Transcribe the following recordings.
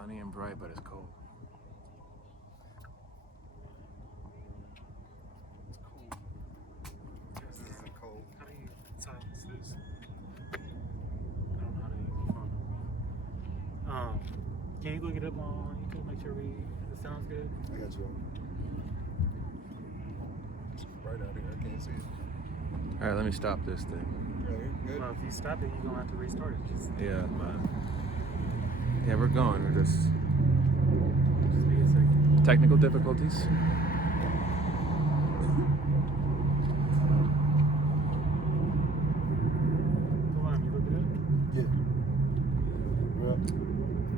sunny and bright, but it's cold. It's cold. This isn't cold. How do you silence this? I don't know how to use the phone. Can you look it up on YouTube? Make sure it sounds good. I got you. It's bright out here. I can't see it. All right, let me stop this thing. Good. Well, if you stop it, you're gonna have to restart it. Just Yeah, man. Yeah, we're going. We're just be a second. technical difficulties. Come on, you look it up. Yeah. We're up.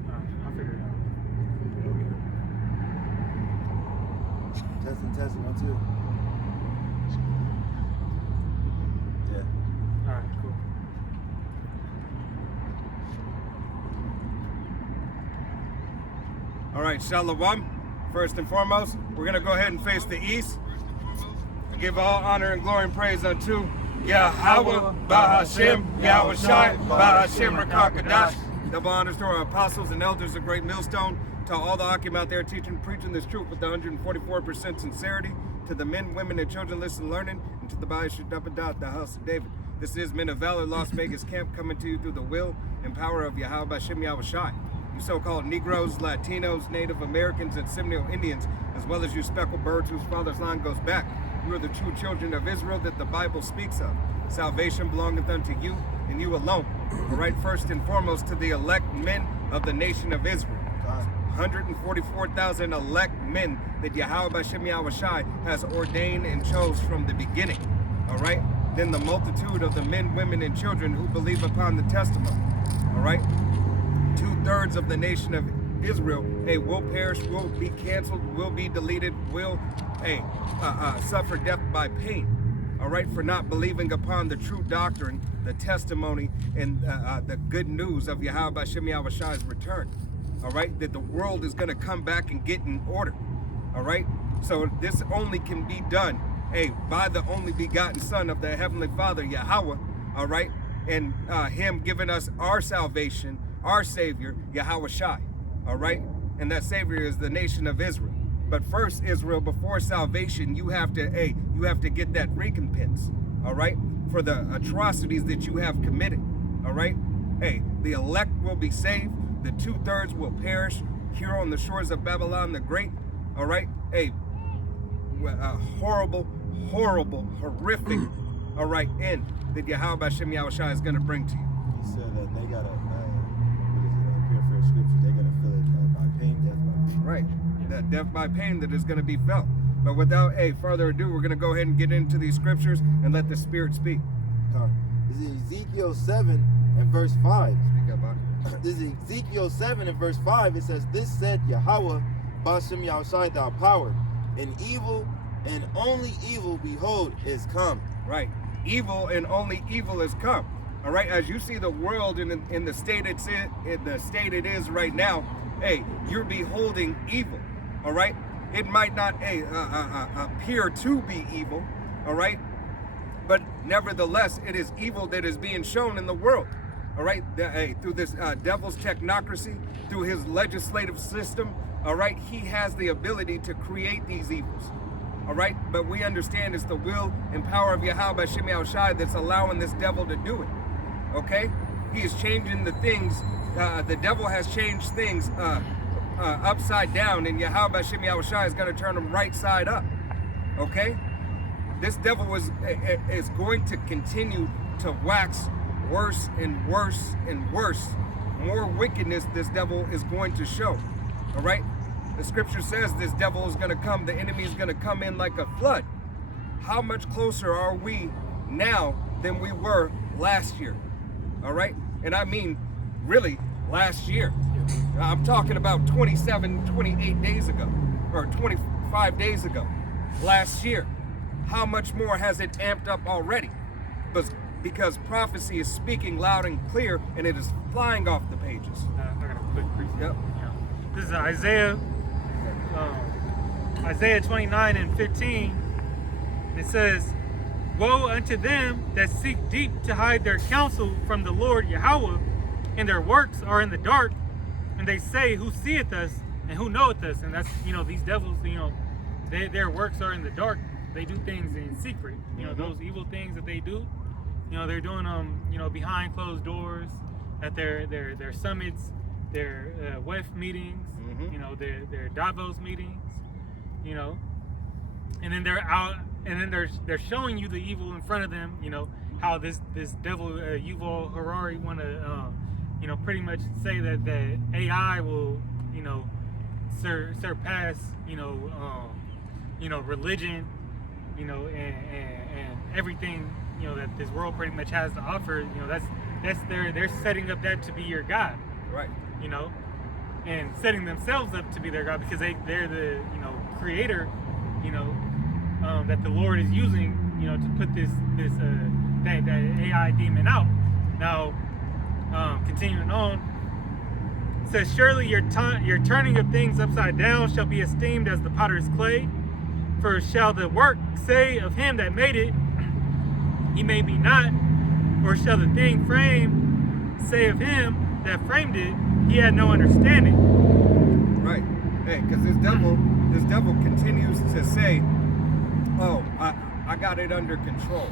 Alright, I'll figure it out. Testing, 1, 2. Yeah. Alright, cool. All right, Shalom. First and foremost, we're going to go ahead and face the east. Give all honor and glory and praise unto Yahweh, Bahashem, Yahweh Shai, Bahashem, Rakakadash. Double honors to our apostles and elders of Great Millstone, to all the Akim out there teaching, preaching this truth with the 144% sincerity, to the men, women, and children listening, learning, and to the Bayashudabadat, the house of David. This is Men of Valor Las Vegas Camp, coming to you through the will and power of Yahweh, Bahashem, Yahweh Shai. You so-called Negroes, Latinos, Native Americans, and Seminole Indians, as well as you speckled birds whose father's line goes back. You are the true children of Israel that the Bible speaks of. Salvation belongeth unto you, and you alone. All right, first and foremost to the elect men of the nation of Israel. 144,000 elect men that Yahweh Bashem Yahweh Shai has ordained and chose from the beginning. All right, then the multitude of the men, women, and children who believe upon the testimony. All right, 2/3 of the nation of Israel, will perish, will be canceled, will be deleted, will, suffer death by pain. All right, for not believing upon the true doctrine, the testimony, and the good news of Yahweh Bashem Yahweh Shai's return. All right, that the world is going to come back and get in order. All right, so this only can be done, by the only begotten Son of the Heavenly Father, Yahweh. All right, and Him giving us our salvation, our Savior, Yahweh Shai. All right, and that Savior is the nation of Israel. But first, Israel, before salvation, you have to get that recompense. All right, for the atrocities that you have committed. All right, the elect will be saved. The 2/3 will perish here on the shores of Babylon the Great. All right, horrible, horrific, all right, end that Yahweh Bashem Yahweh Shai is going to bring to you. He said that they got to, paraphrase scripture, they got to feel it by pain, death by pain. Right, that death by pain that is going to be felt. But without further ado, we're going to go ahead and get into these scriptures and let the Spirit speak. This is Ezekiel 7 and verse 5. Speak up, Bobby. This is Ezekiel 7 and verse 5. It says, "This said Yahweh, Bashem Yahushai, thou power, and evil and only evil, behold, is come." Right, evil and only evil is come. All right, as you see the world in the state it is right now, you're beholding evil. All right, it might not appear to be evil. All right, but nevertheless, it is evil that is being shown in the world. All right, through this devil's technocracy, through his legislative system. All right, he has the ability to create these evils. All right, but we understand it's the will and power of Yahweh Bashem Yahweh Shai that's allowing this devil to do it. Okay, he is changing the things. The devil has changed things upside down, and Yahweh Bashem Yahweh Shai is going to turn them right side up. Okay, this devil is going to continue to wax worse and worse and worse. More wickedness this devil is going to show. All right, the scripture says this devil is going to come, the enemy is going to come in like a flood. How much closer are we now than we were last year? All right, and I mean really last year. I'm talking about 28 days ago, or 25 days ago, last year. How much more has it amped up already? Because prophecy is speaking loud and clear, and it is flying off the pages. I got a quick preview. Yep. Yeah. This is Isaiah 29 and 15. It says, "Woe unto them that seek deep to hide their counsel from the Lord Yahweh, and their works are in the dark, And they say, who seeth us and who knoweth us? And that's, these devils, their works are in the dark. They do things in secret. Those evil things that they do, they're doing them, behind closed doors, at their summits, their WEF meetings, their Davos meetings, and then they're out, and then they're showing you the evil in front of them. How this devil Yuval Harari want to pretty much say that the AI will surpass religion, and everything that this world pretty much has to offer. They're setting up that to be your God, Right. And setting themselves up to be their God, because they're the creator, that the Lord is using to put that AI demon out. Now, continuing on, it says, surely your turning of things upside down shall be esteemed as the potter's clay, for shall the work say of him that made it, he made me not, or shall the thing framed say of him that framed it, he had no understanding. Right. Hey, because this devil continues to say, oh, I got it under control.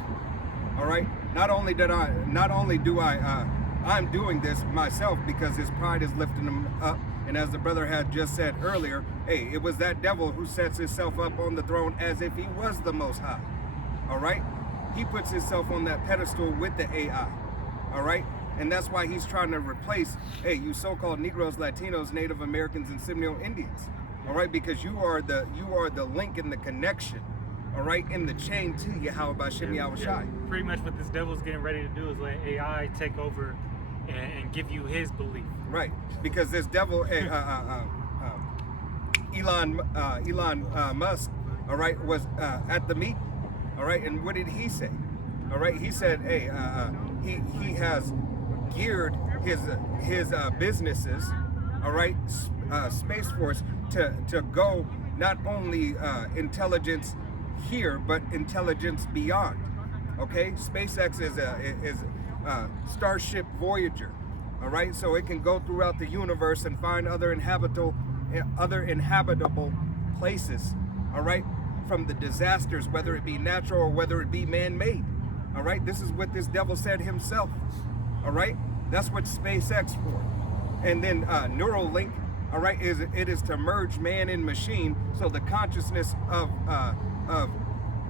All right. Not only do I'm doing this myself because his pride is lifting him up. And as the brother had just said earlier, hey, it was that devil who sets himself up on the throne as if he was the Most High. All right. He puts himself on that pedestal with the AI. All right. And that's why he's trying to replace, hey, you so-called Negroes, Latinos, Native Americans, and Seminole Indians. All right, because you are the link in the connection, all right, in the chain to Yahweh B'Shem Yahweh Shai. Pretty much what this devil's getting ready to do is let AI take over and give you his belief. Right, because this devil, Elon Musk, all right, was at the meeting, all right, and what did he say? All right, he said, hey, he has geared his businesses, all right, Space Force to go not only intelligence here but intelligence beyond. Okay, SpaceX is Starship Voyager, all right, so it can go throughout the universe and find other inhabitable places, all right, from the disasters, whether it be natural or whether it be man-made. All right, this is what this devil said himself. All right, that's what SpaceX for. And then Neuralink, all right, it is to merge man and machine, so the consciousness of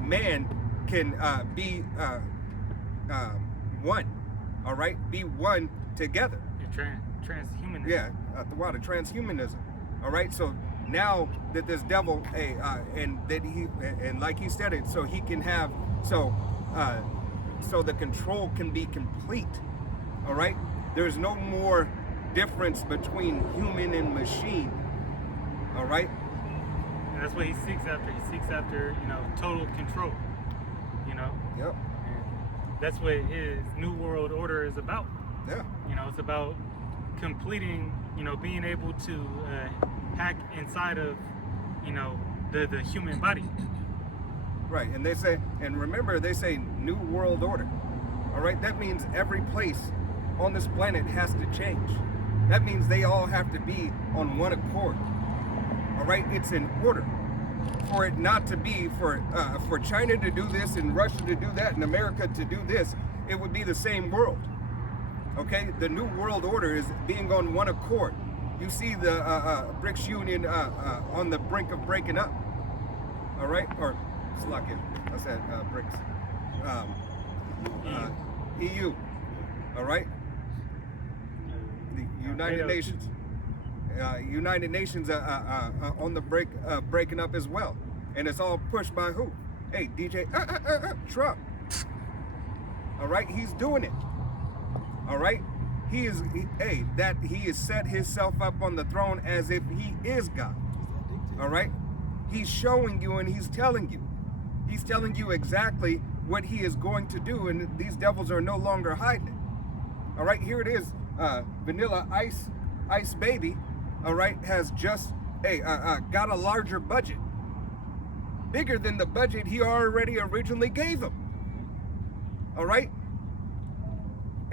man can be one. All right, be one together. Transhumanism. Yeah, the transhumanism. All right, so now that this devil, and like he said it, so he can have so the control can be complete. All right, there's no more difference between human and machine. All right, and that's what he seeks after. He seeks after total control. Yep. And that's what his new world order is about. Yeah. It's about completing. Being able to hack inside of the human body. Right, and they say, and remember, they say new world order. All right, that means every place on this planet has to change. That means they all have to be on one accord. All right, it's in order for it not to be for China to do this and Russia to do that and America to do this. It would be the same world. Okay, the new world order is being on one accord. You see the BRICS Union on the brink of breaking up. All right, or Slovakia. I said BRICS. EU. All right. The United Nations. United Nations on the breaking up as well, and it's all pushed by who? Hey, DJ Trump. All right, he's doing it. All right, he has set himself up on the throne as if he is God. All right, he's showing you and he's telling you exactly what he is going to do, and these devils are no longer hiding it. All right, here it is. Vanilla Ice Baby, all right, has just got a larger budget, bigger than the budget he already originally gave him. All right,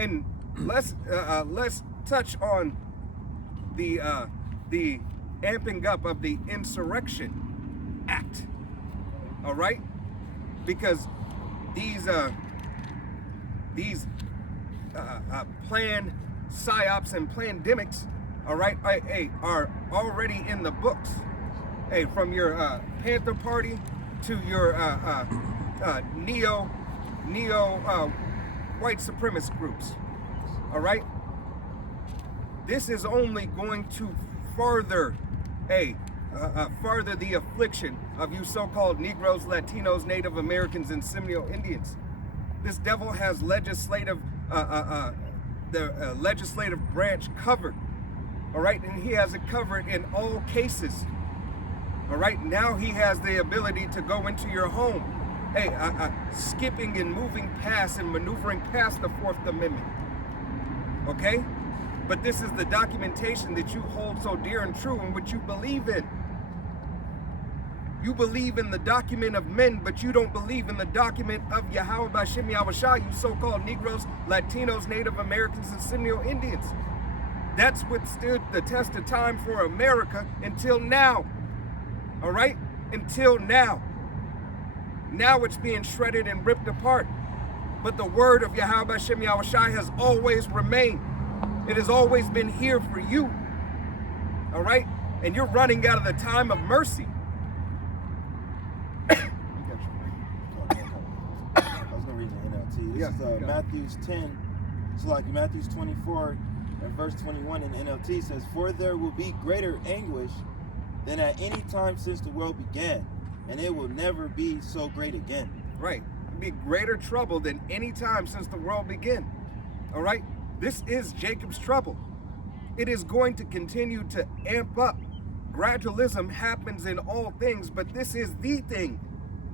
and let's touch on the amping up of the Insurrection Act. All right, because these planned psyops and pandemics, all right, are already in the books. Hey, from your Panther Party to your neo white supremacist groups. All right, this is only going to further the affliction of you so-called Negroes, Latinos, Native Americans, and Seminole Indians. This devil has legislative the legislative branch covered. All right, and he has it covered in all cases. All right, now he has the ability to go into your home, skipping and moving past and maneuvering past the Fourth Amendment. Okay, but this is the documentation that you hold so dear and true and what you believe in. You believe in the document of men, but you don't believe in the document of Yahweh Bashim Yahushua, you so-called Negroes, Latinos, Native Americans, and Seminole Indians. That's withstood the test of time for America until now. All right? Until now. Now it's being shredded and ripped apart. But the word of Yahweh Bashim Yahushua has always remained. It has always been here for you. All right? And you're running out of the time of mercy. I was going to read the NLT. This is Matthews 10. It's like Matthews 24 and verse 21 in the NLT says, "For there will be greater anguish than at any time since the world began, and it will never be so great again." Right. It'll be greater trouble than any time since the world began. All right? This is Jacob's trouble. It is going to continue to amp up. Gradualism happens in all things, but this is the thing.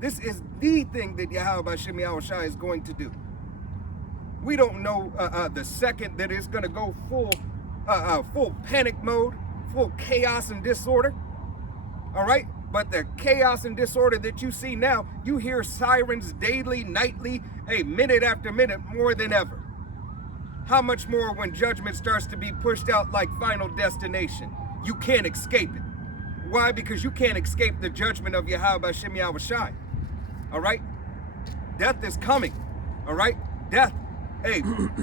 This is the thing that Yahweh Bashim Yahushua is going to do. We don't know the second that it's going to go full panic mode, full chaos and disorder. All right? But the chaos and disorder that you see now, you hear sirens daily, nightly, minute after minute, more than ever. How much more when judgment starts to be pushed out like Final Destination? You can't escape it. Why? Because you can't escape the judgment of Yahweh Bashim Yahushua. All right? Death is coming. All right? Death,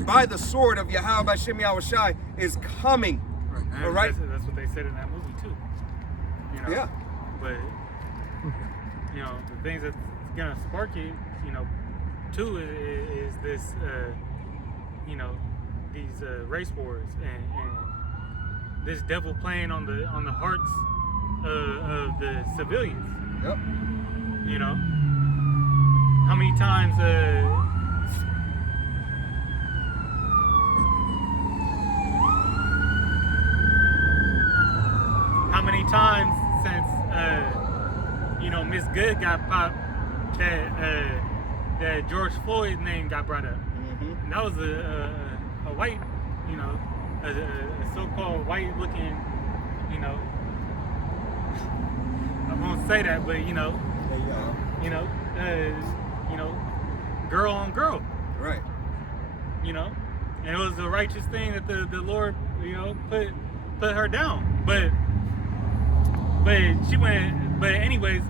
by the sword of Yahweh Bashim Yahushua is coming. Right. All right? That's what they said in that movie too. You know? Yeah. But you know, the things that's gonna spark it, you know, too, is this, you know, these race wars and this devil playing on the hearts of the civilians. Yep. You know, how many times since you know, Miss Good got popped that George Floyd's name got brought up. Mm-hmm. And that was a white, you know, a so-called white-looking, you know, I won't say that, but you know, you know, girl on girl. Right. You know, and it was a righteous thing that the Lord, you know, put her down. But she went. But anyways,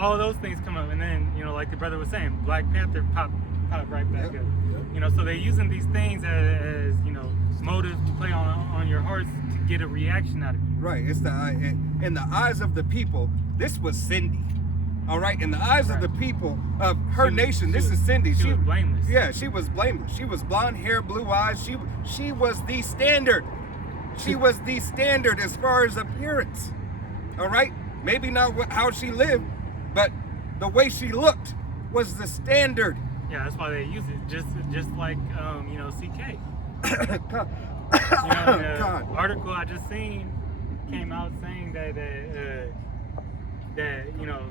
all those things come up, and then, you know, like the brother was saying, Black Panther popped right back up. Yep. You know, so they're using these things as you know, motives to play on your hearts to get a reaction out of you. Right. It's in the eyes of the people, this was Cindy. All right. In the eyes of the people of her nation, this is Cindy. She was blameless. Yeah, she was blameless. She was blonde hair, blue eyes. She was the standard. She was the standard as far as appearance. All right. Maybe not how she lived, but the way she looked was the standard. Yeah, that's why they use it. Just like you know, CK. God. You know, God. Article I just seen came out saying that you know,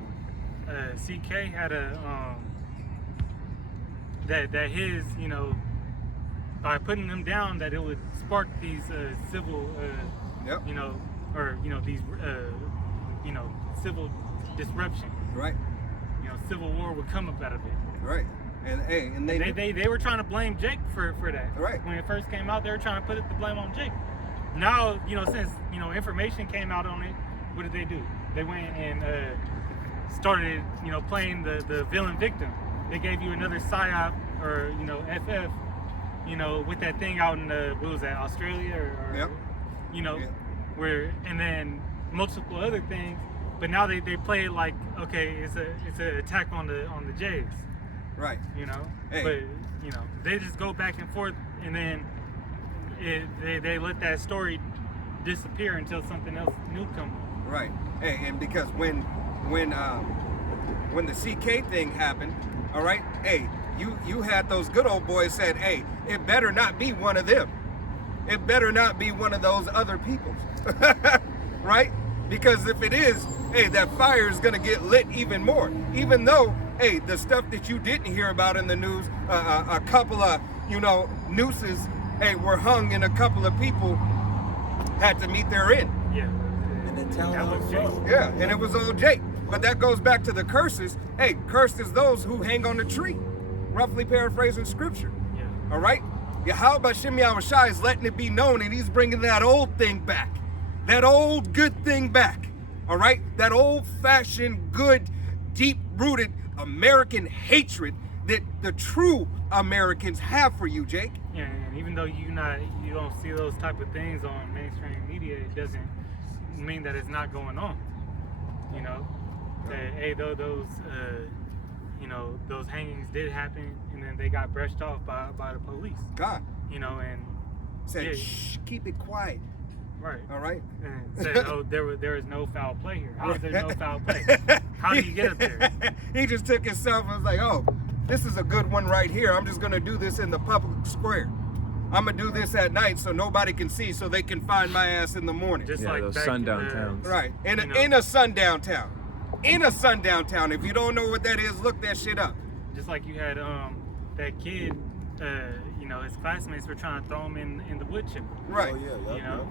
CK had a that his, you know, by putting them down, that it would spark these civil Yep. you know, or you know, these you know, civil disruption. Right. You know, civil war would come up out of it. Right. And they were trying to blame Jake for that. Right. When it first came out, they were trying to put the blame on Jake. now, you know, since, you know, information came out on it, what did they do? They went and started, you know, playing the villain victim. They gave you another PSYOP or, you know, FF, you know, with that thing out in what was that, Australia or Yep. you know, Yep. where, and then multiple other things, but now they play it like, okay, it's an attack on the Jays, Right. you know. Hey. But you know, they just go back and forth, and then they let that story disappear until something else new comes. Right. Hey, and because when the CK thing happened, all right, hey, you had those good old boys said, hey, it better not be one of them. It better not be one of those other people. Right? Because if it is, hey, that fire is gonna get lit even more. Even though, hey, the stuff that you didn't hear about in the news, a couple of, you know, nooses, hey, were hung and a couple of people had to meet their end. Yeah. And then tell That was Jake. Yeah, and it was old Jake. But that goes back to the curses. Hey, cursed is those who hang on the tree. Roughly paraphrasing scripture. Yeah. All right? Yahweh Shem Yahushai is letting it be known, and he's bringing that old thing back. That old good thing back. All right? That old-fashioned, good, deep-rooted American hatred that the true Americans have for you, Jake. Yeah, and even though you don't see those type of things on mainstream media, it doesn't mean that it's not going on. You know, that, hey, those you know, those hangings did happen, and then they got brushed off by the police. God You know, and said, yeah, shh, keep it quiet. right. All right? And said, oh, there is no foul play here. How is there no foul play? How did you get up there? He just took himself and was like, oh, this is a good one right here. I'm just going to do this in the public square. I'm going to do this at night so nobody can see, so they can find my ass in the morning. Just Yeah, like those back sundown in the, towns. Right. In You know. in a sundown town. In a sundown town. If you don't know what that is, look that shit up. Just like you had that kid, you know, his classmates were trying to throw him in the wood chipper. Right. Oh, yeah, You know,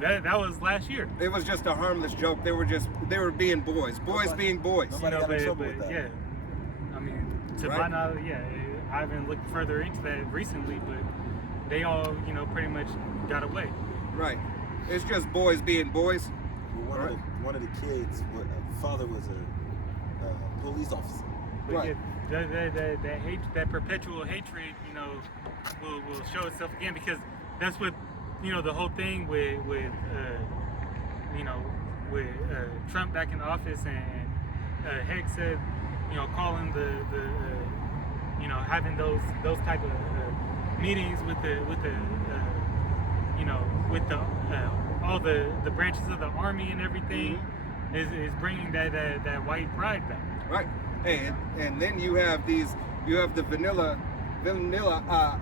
that was last year. It was just a harmless joke. They were being boys. Boys Nobody- being boys. nobody- got in trouble with that. yeah, I mean, to Right. my knowledge, yeah, I haven't looked further into that recently, but they all, you know, pretty much got away. Right. It's just boys being boys. Well, one of the kids, father was a police officer. But Right. yeah, that hate, that perpetual hatred, you know, will show itself again, because that's what, you know, the whole thing with you know, with Trump back in office, and Hegg said, you know, calling the you know, having those type of meetings with the you know, with the all the branches of the army and everything, is bringing that white pride back. Right. And then you have the vanilla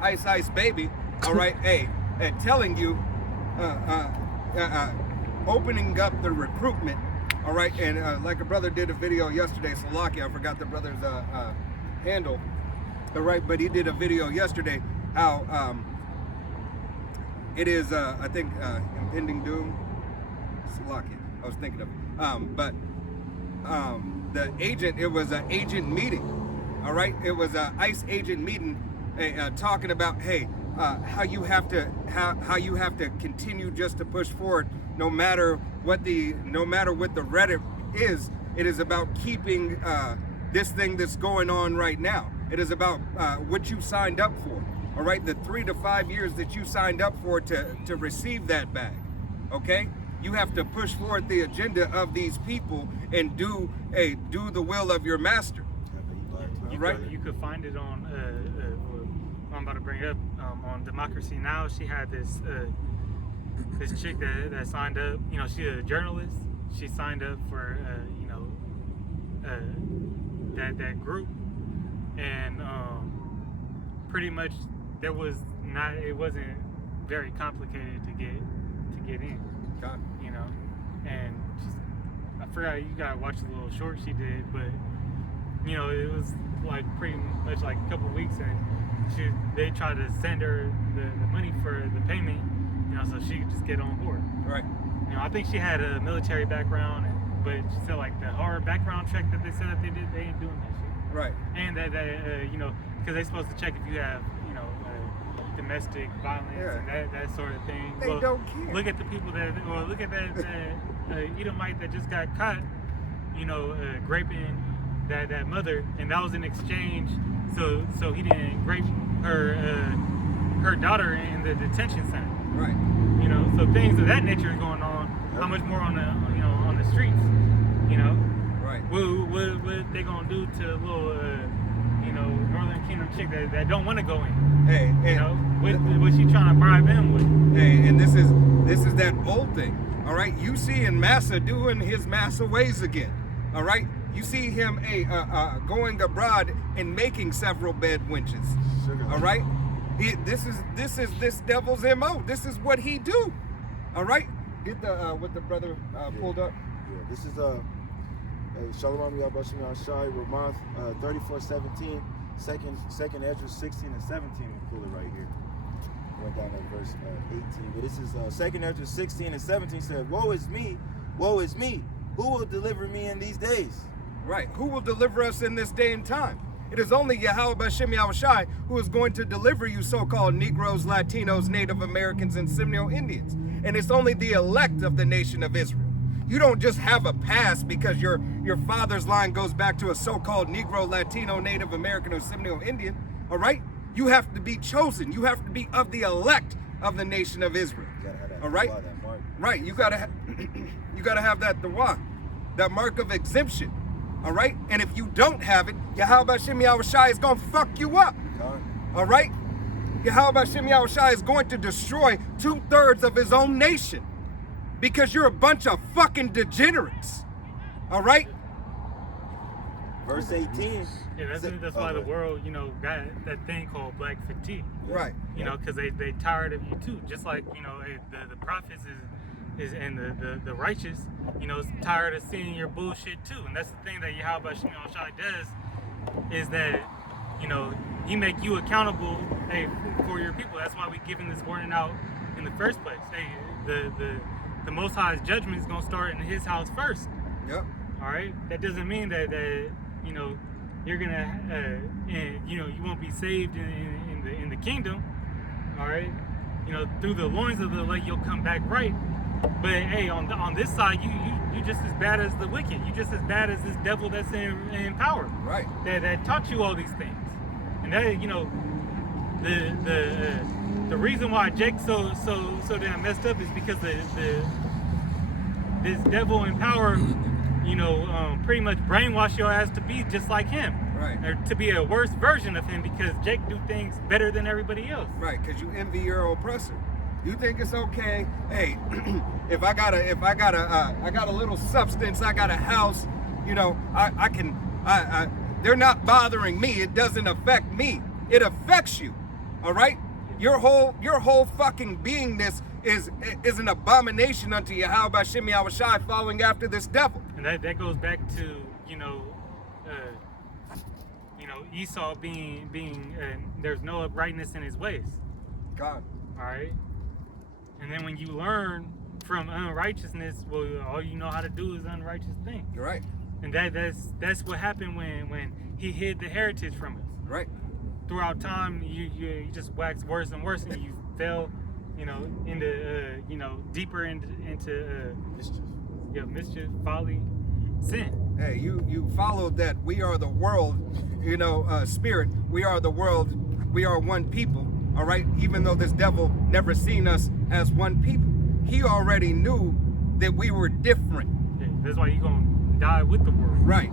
ice baby, all right, hey, and telling you opening up the recruitment, all right, and like a brother did a video yesterday, Salaki, I forgot the brother's handle, all right, but he did a video yesterday how it is I think impending doom. Salaki, I was thinking of it. But the agent, it was an agent meeting, all right? It was an ICE agent meeting, talking about, hey, how you have to continue just to push forward, no matter what the rhetoric is. It is about keeping this thing that's going on right now. It is about what you signed up for, all right? The 3 to 5 years that you signed up for to receive that bag, okay? You have to push forward the agenda of these people and do the will of your master. You could find it on I'm about to bring it up on Democracy Now. She had this chick that signed up. You know, she's a journalist. She signed up for you know, that group, and pretty much it wasn't very complicated to get in. God. You know, and I forgot, you gotta watch the little short she did, but you know, it was like pretty much like a couple weeks, and they tried to send her the money for the payment, you know, so she could just get on board. Right. You know, I think she had a military background, but she said like the horror background check that they said that they did, they ain't doing that shit. Right. And that you know, because they're supposed to check if you have, you know, domestic violence and that sort of thing. They don't care. Look at the people look at that Edomite that just got caught, raping that mother, and that was in exchange so he didn't rape her daughter in the detention center. Right. So things of that nature are going on. How much more on the streets? Right. What they gonna do to a little Northern Kingdom chick that don't want to go in? Hey, What she trying to bribe him with? Hey, and this is that old thing. All right. You see in Massa doing his Massa ways again. All right. You see him going abroad and making several bed wenches. All right. This is this devil's MO. This is what he do. All right. Get the what the brother pulled up. Yeah, this is Shalom Yabashim Shai Ramoth 34:17, second Ezra 16 and 17. We'll pull it right here. Went down at verse 18. But this is second Ezra 16 and 17 said, woe is me, who will deliver me in these days? Right. Who will deliver us in this day and time? It is only Yahweh B'Shem Yahushai who is going to deliver you so-called Negroes, Latinos, Native Americans, and Seminole Indians. And it's only the elect of the nation of Israel. You don't just have a pass because your father's line goes back to a so-called Negro, Latino, Native American, or Seminole Indian. All right? You have to be chosen. You have to be of the elect of the nation of Israel. All right? Right. You gotta have that dawah, that mark of exemption. All right? And if you don't have it, Yahweh B'Shem Yahushai is going to fuck you up. All right? Yahweh B'Shem Yahushai is going to destroy 2/3 of his own nation because you're a bunch of fucking degenerates. All right? Verse 18. Yeah, that's why the world, got that thing called black fatigue. Right. Because they tired of you too. Just like, the prophets is and the righteous, is tired of seeing your bullshit too. And that's the thing that Yahweh B'Shem Yahushai does, is that, he make you accountable, for your people. That's why we giving this warning out in the first place. Hey, the Most High's judgment is gonna start in His house first. Yep. All right. That doesn't mean that you're gonna you won't be saved in the kingdom. All right. Through the loins of the elect you'll come back right. But hey, on this side you just as bad as the wicked. You just as bad as this devil that's in power. Right. That taught you all these things. And that the reason why Jake's so damn messed up is because this devil in power, pretty much brainwash your ass to be just like him. Right. Or to be a worse version of him because Jake do things better than everybody else. Right, because you envy your oppressor. You think it's okay? Hey, if I got a little substance, I got a house, they're not bothering me. It doesn't affect me. It affects you. All right? Your whole fucking beingness is an abomination unto Yahweh B'Shem Yahushai, following after this devil. And that goes back to Esau being there's no uprightness in his ways. God. All right. And then when you learn from unrighteousness, well, all you know how to do is unrighteous things. You're right. And that's what happened when he hid the heritage from us. Right. Throughout time, you just wax worse and worse, and you fell, into deeper into mischief, folly, sin. Hey, you followed that we are the world, spirit. We are the world. We are one people. All right. Even though this devil never seen us as one people, he already knew that we were different. Yeah, that's why you're gonna die with the world. Right.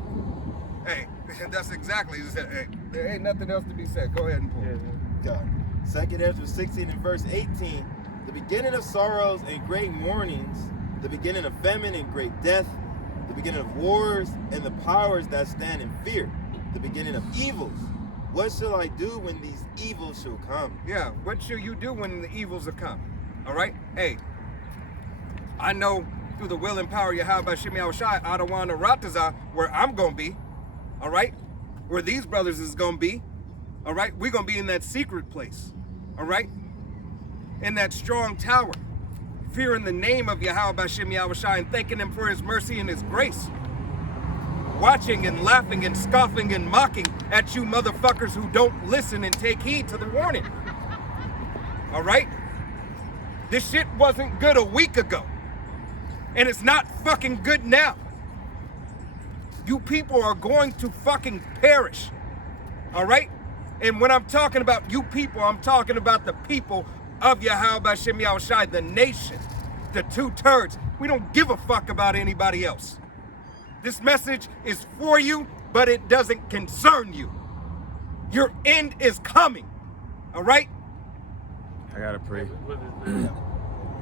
Hey, that's exactly. Hey, there ain't nothing else to be said. Go ahead and pull. God. 2 Ezra 16 and verse 18. The beginning of sorrows and great mournings, the beginning of famine and great death, the beginning of wars and the powers that stand in fear, the beginning of evils. What shall I do when these evils shall come? Yeah, what shall you do when the evils will come? All right? Hey, I know through the will and power of Yahweh B'Shem Yahushai, Adawan Ratazah, where I'm going to be. All right? Where these brothers is going to be. All right? We're going to be in that secret place. All right? In that strong tower. Fearing the name of Yahweh B'Shem Yahushai and thanking him for his mercy and his grace. Watching and laughing and scoffing and mocking at you motherfuckers who don't listen and take heed to the warning. All right? This shit wasn't good a week ago. And it's not fucking good now. You people are going to fucking perish. All right? And when I'm talking about you people, I'm talking about the people of Yahweh B'Shem Yahushai, the nation, the 2/3. We don't give a fuck about anybody else. This message is for you, but it doesn't concern you. Your end is coming. All right? I gotta pray. What is the,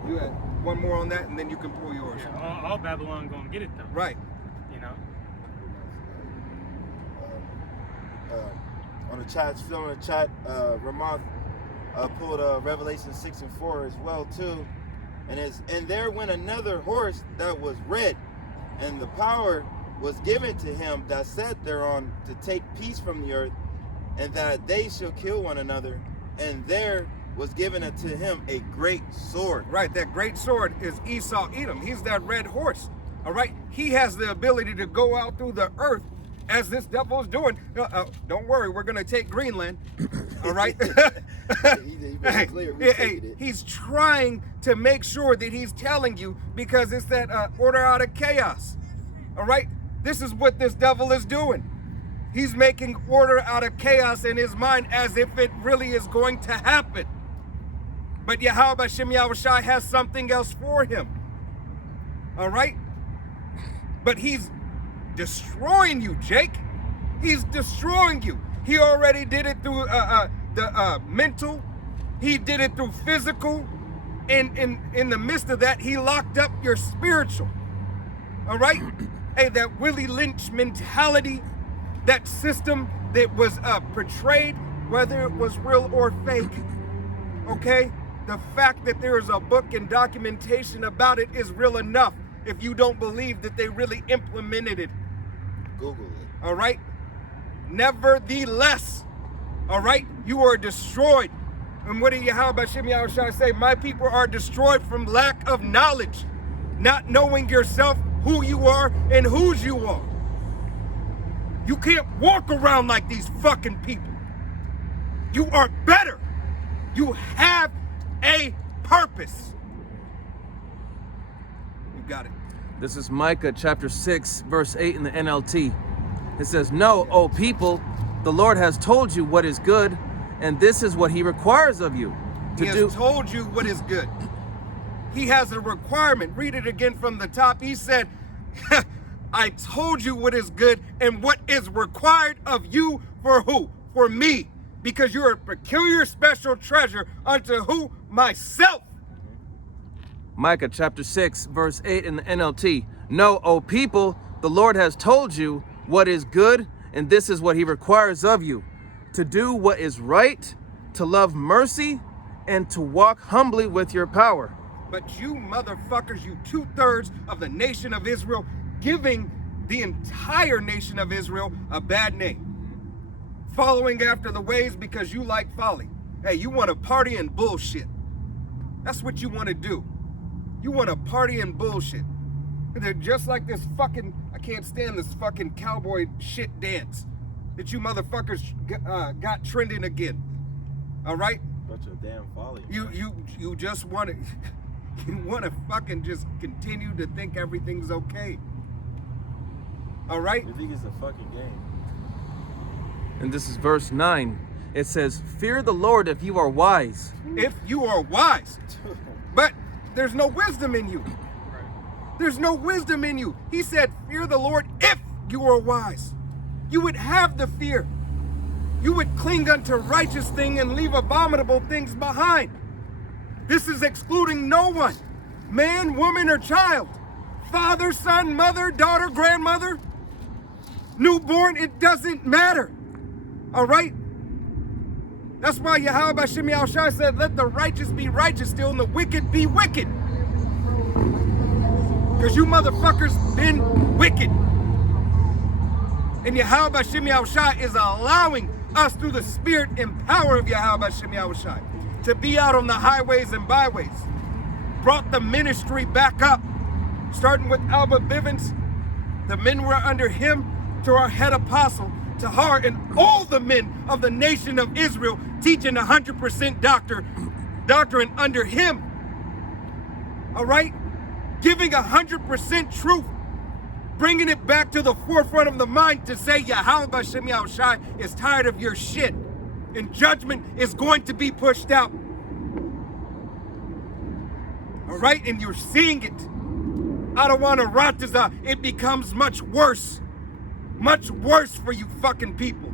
You had one more on that, and then you can pull yours. yeah, all Babylon gonna get it though. Right. You know. On the chat, still in the chat, Ramoth pulled Revelation 6:4 as well too, and there went another horse that was red, and the power was given to him that sat thereon to take peace from the earth, and that they shall kill one another, and there was given unto him a great sword. Right, that great sword is Esau Edom. He's that red horse. All right, he has the ability to go out through the earth as this devil is doing. Don't worry, we're gonna take Greenland. All right. He made it clear, we taking it. He's trying to make sure that he's telling you, because it's that order out of chaos. All right, this is what this devil is doing. He's making order out of chaos in his mind as if it really is going to happen. But Yahweh B'Shem Yahushai has something else for him. All right? But he's destroying you, Jake. He's destroying you. He already did it through the mental. He did it through physical. And in the midst of that, he locked up your spiritual. All right? Hey, that Willie Lynch mentality, that system that was portrayed, whether it was real or fake, okay? The fact that there is a book and documentation about it is real enough if you don't believe that they really implemented it. Google it. All right? Nevertheless, all right, you are destroyed. And what did Yahweh B'Shem Yahushai say? My people are destroyed from lack of knowledge, not knowing yourself, who you are, and whose you are. You can't walk around like these fucking people. You are better. You have a purpose. You got it. This is Micah chapter 6, verse 8 in the NLT. It says, "Know, O people, the Lord has told you what is good, and this is what he requires of you to He do." has told you what is good. He has a requirement. Read it again from the top. He said, I told you what is good and what is required of you for who? For me. Because you're a peculiar special treasure unto who? Myself. Micah chapter 6, verse 8 in the NLT. "Know, O people, the Lord has told you what is good, and this is what he requires of you, to do what is right, to love mercy, and to walk humbly with your power." But you motherfuckers, you 2/3 of the nation of Israel, giving the entire nation of Israel a bad name. Following after the ways because you like folly. Hey, you want to party and bullshit. That's what you want to do. You want to party and bullshit. And they're just like this fucking, I can't stand this fucking cowboy shit dance that you motherfuckers got trending again. All right? Bunch of damn folly. You just want to, you want to fucking just continue to think everything's okay. All right? You think it's a fucking game? And this is verse 9. It says, "Fear the Lord if you are wise." If you are wise. But there's no wisdom in you. There's no wisdom in you. He said, fear the Lord if you are wise. You would have the fear. You would cling unto righteous things and leave abominable things behind. This is excluding no one. Man, woman, or child. Father, son, mother, daughter, grandmother. Newborn, it doesn't matter. All right? That's why Yahweh B'Shem Yahushai said, let the righteous be righteous still and the wicked be wicked. Because you motherfuckers been wicked. And Yahweh B'Shem Yahushai is allowing us through the spirit and power of Yahweh B'Shem Yahushai to be out on the highways and byways. Brought the ministry back up. Starting with Albert Bivens, the men were under him, to our head apostle, Tahar, and all the men of the nation of Israel teaching 100% doctor doctrine under him. All right? Giving 100% truth. Bringing it back to the forefront of the mind to say Yahweh B'Shem Yahushai is tired of your shit. And judgment is going to be pushed out. All right? And you're seeing it. Adawana Rataza, it becomes much worse. Much worse for you fucking people.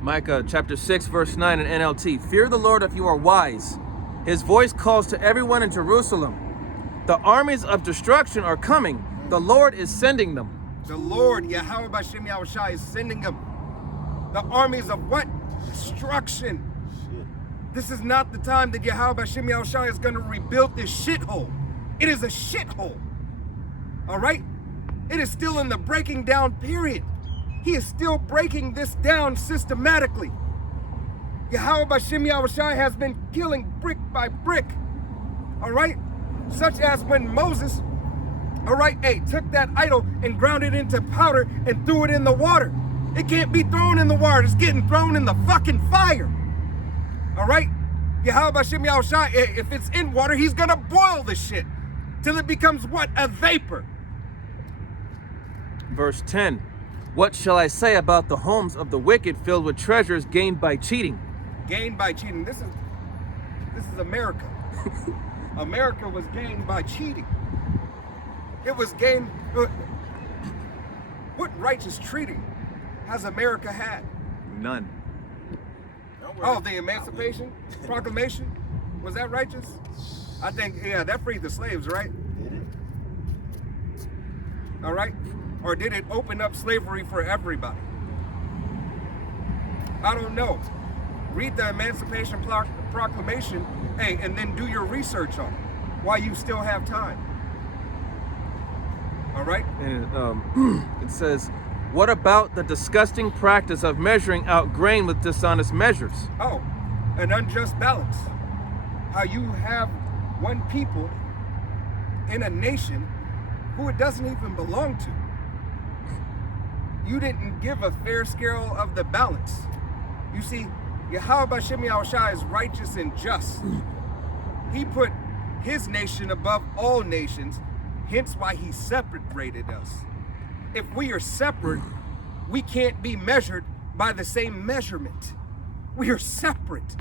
Micah chapter 6, verse 9 in NLT. Fear the Lord if you are wise. His voice calls to everyone in Jerusalem. The armies of destruction are coming. The Lord is sending them. The Lord, Yahweh B'Shem Yahushai, is sending them. The armies of what? Destruction. This is not the time that Yahweh B'Shem Yahushai is going to rebuild this shithole. It is a shithole. All right? It is still in the breaking down period. He is still breaking this down systematically. Yahweh B'Shem Yahushai has been killing brick by brick. All right? Such as when Moses, all right, took that idol and ground it into powder and threw it in the water. It can't be thrown in the water. It's getting thrown in the fucking fire. All right? Yahweh B'Shem Yahushai, if it's in water, he's going to boil the shit till it becomes what? A vapor. Verse 10. What shall I say about the homes of the wicked filled with treasures gained by cheating? Gained by cheating. This is America. America was gained by cheating. It was gained. What righteous treating has America had? None. Oh, the Emancipation Proclamation? Was that righteous? I think, yeah, that freed the slaves, right? Did it? All right? Or did it open up slavery for everybody? I don't know. Read the Emancipation Proclamation, and then do your research on it while you still have time. All right? And it says, what about the disgusting practice of measuring out grain with dishonest measures? Oh, an unjust balance. How you have one people in a nation who it doesn't even belong to. You didn't give a fair scale of the balance. You see, Yahweh B'Shem Yahushai is righteous and just. He put his nation above all nations, hence why he separated us. If we are separate, we can't be measured by the same measurement. We are separate.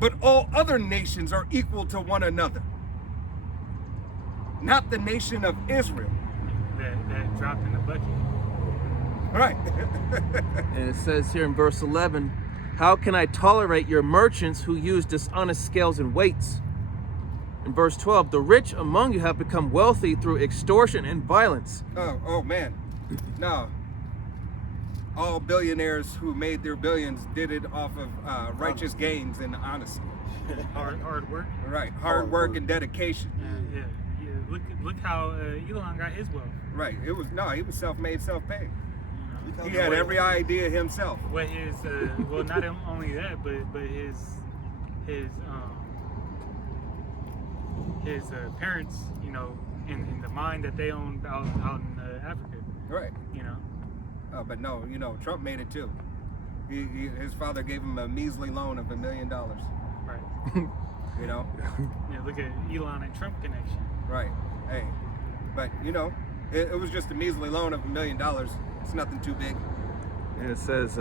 But all other nations are equal to one another. Not the nation of Israel. That dropped in the bucket. Right. And it says here in verse 11, how can I tolerate your merchants who use dishonest scales and weights? In verse 12, the rich among you have become wealthy through extortion and violence. Oh man. No. All billionaires who made their billions did it off of righteous gains and honesty. Hard work. Right. Hard work and dedication. Yeah. Look how Elon got his wealth. Right. He was self-made, self-paid. You know? He had every idea himself. What his well, not only that, but his parents, you know, in the mine that they owned out in Africa. Right. You know. But no, you know, Trump made it too. His father gave him a measly loan of $1 million. Right. You know. Yeah. Look at Elon and Trump connection. Right. Hey. But you know, it was just a measly loan of $1 million. It's nothing too big. And it says,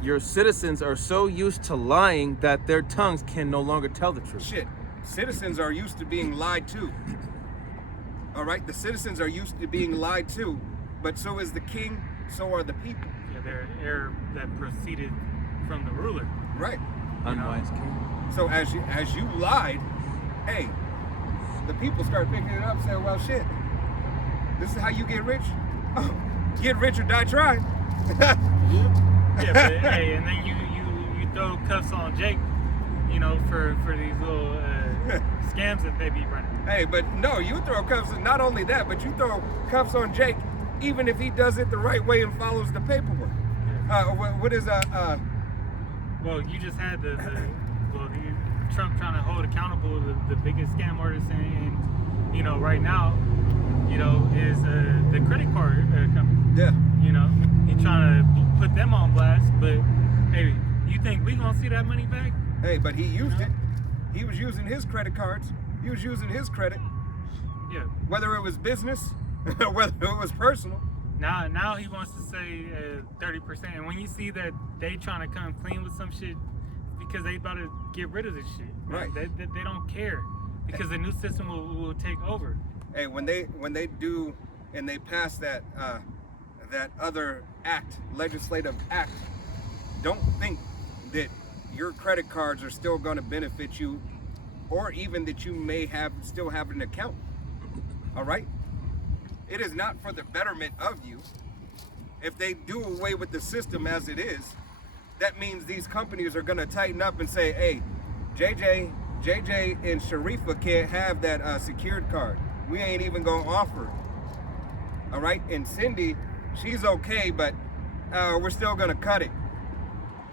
your citizens are so used to lying that their tongues can no longer tell the truth. Shit. Citizens are used to being lied to. All right? The citizens are used to being lied to, but so is the king, so are the people. Yeah, they're heir that proceeded from the ruler. Right. Unwise king. So as you lied, hey, the people start picking it up, saying, well, shit, this is how you get rich? Oh, get rich or die trying. Yeah, but hey, and then you throw cuffs on Jake, you know, for these little scams that they be running. Hey, but no, you throw cuffs, not only that, but you throw cuffs on Jake, even if he does it the right way and follows the paperwork. What is Well, you just had the Trump trying to hold accountable the biggest scam artist in you know, right now, you know, is the credit card company. Yeah. You know, he's trying to put them on blast, but hey, you think we gonna see that money back? Hey, but he used it. He was using his credit cards. He was using his credit, Yeah. whether it was business or whether it was personal. Now he wants to say 30%, and when you see that they trying to come clean with some shit, because they about to get rid of this shit. Right. They don't care because the new system will take over. Hey, when they do and they pass that that other act, legislative act, don't think that your credit cards are still going to benefit you, or even that you may still have an account. All right? It is not for the betterment of you. If they do away with the system as it is, that means these companies are going to tighten up and say, hey, JJ and Sharifa can't have that secured card. We ain't even going to offer it. All right? And Cindy, she's okay, but we're still going to cut it.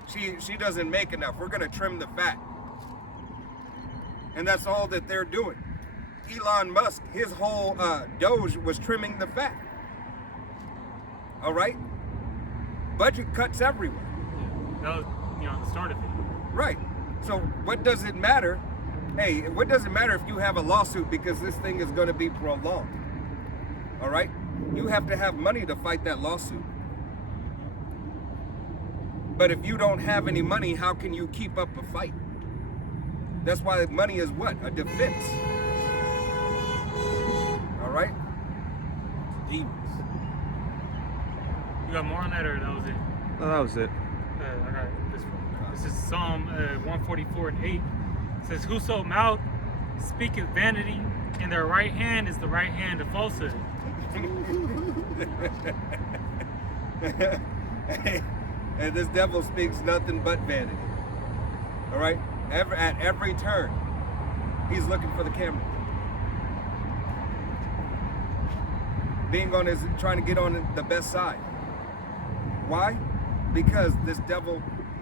She doesn't make enough. We're going to trim the fat. And that's all that they're doing. Elon Musk, his whole Doge was trimming the fat. All right? Budget cuts everywhere. That was, the start of it. Right. So what does it matter? Hey, what does it matter if you have a lawsuit because this thing is going to be prolonged? All right? You have to have money to fight that lawsuit. But if you don't have any money, how can you keep up a fight? That's why money is what? A defense. All right? Demons. You got more on that, or that was it? No, that was it. I got this one. This is Psalm 144 and 8. It says, "Whoso mouth speaketh vanity, and their right hand is the right hand of falsehood." And this devil speaks nothing but vanity. All right? At every turn, he's looking for the camera. Trying to get on the best side. Why? Because this devil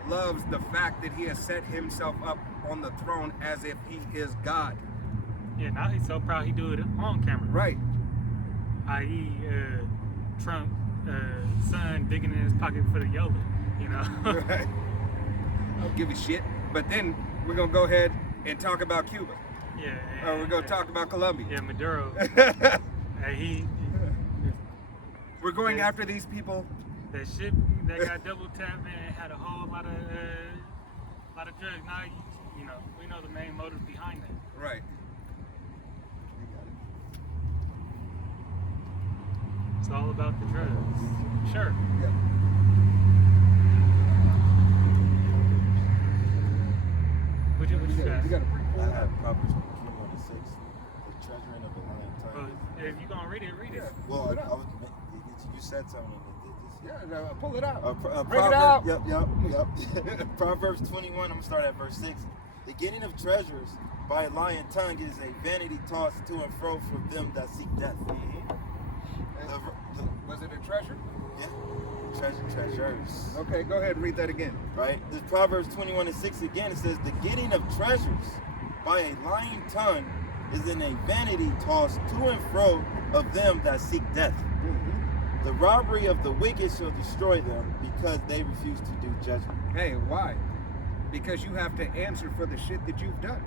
loves the fact that he has set himself up on the throne as if he is God. Yeah, now he's so proud he do it on camera. Right. I.e., Trump son digging in his pocket for the YOLO, Right. I don't give a shit. But then we're going to go ahead and talk about Cuba. Yeah. Or we're going to talk about Colombia. Yeah, Maduro. We're going after these people. That ship that got double tapped, man, had a whole lot of drugs. Now, we know the main motive behind that. Right. It's all about the drugs. Sure. Yep. What you got? You got a I have Proverbs 21:6, the treasuring of the lion tongue. Well, if you're going to read it, read it. Well, Pull it out. you said something. Yeah, pull it out. Bring it out. Yep. Proverbs 21, I'm going to start at verse 6. The getting of treasures by a lying tongue is a vanity tossed to and fro for them that seek death. Was it a treasure? Yeah, treasures. Okay, go ahead and read that again. Right? This Proverbs 21:6 again, it says, the getting of treasures by a lying tongue is in a vanity tossed to and fro of them that seek death. The robbery of the wicked shall destroy them because they refuse to do judgment. Hey, why? Because you have to answer for the shit that you've done.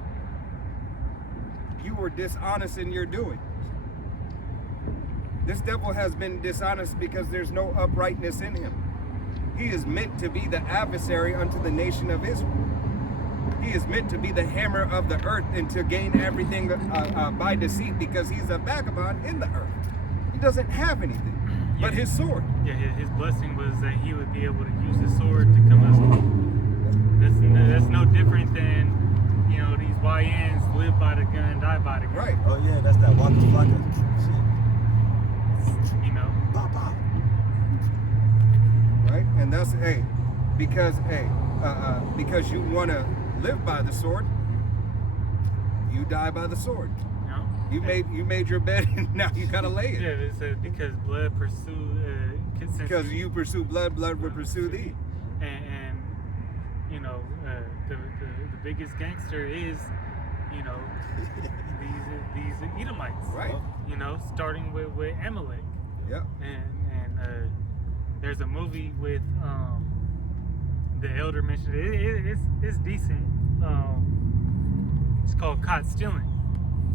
You were dishonest in your doing. This devil has been dishonest because there's no uprightness in him. He is meant to be the adversary unto the nation of Israel. He is meant to be the hammer of the earth and to gain everything by deceit because he's a vagabond in the earth. He doesn't have anything but his sword. Yeah, his blessing was that he would be able to use his sword to come up. That's no different than, these YNs live by the gun, die by the gun. Right. Oh yeah, that's that Waka Flocka shit. Pop, pop. Right? And that's, because you want to live by the sword, you die by the sword. You made your bed and now you gotta lay it. Yeah, it says because blood pursue. Because you pursue blood, blood will pursue thee. And the biggest gangster is, these Edomites. Right. Starting with Amalek. Yeah. And there's a movie with the elder mentioned it. It's decent. it's called Caught Stealing.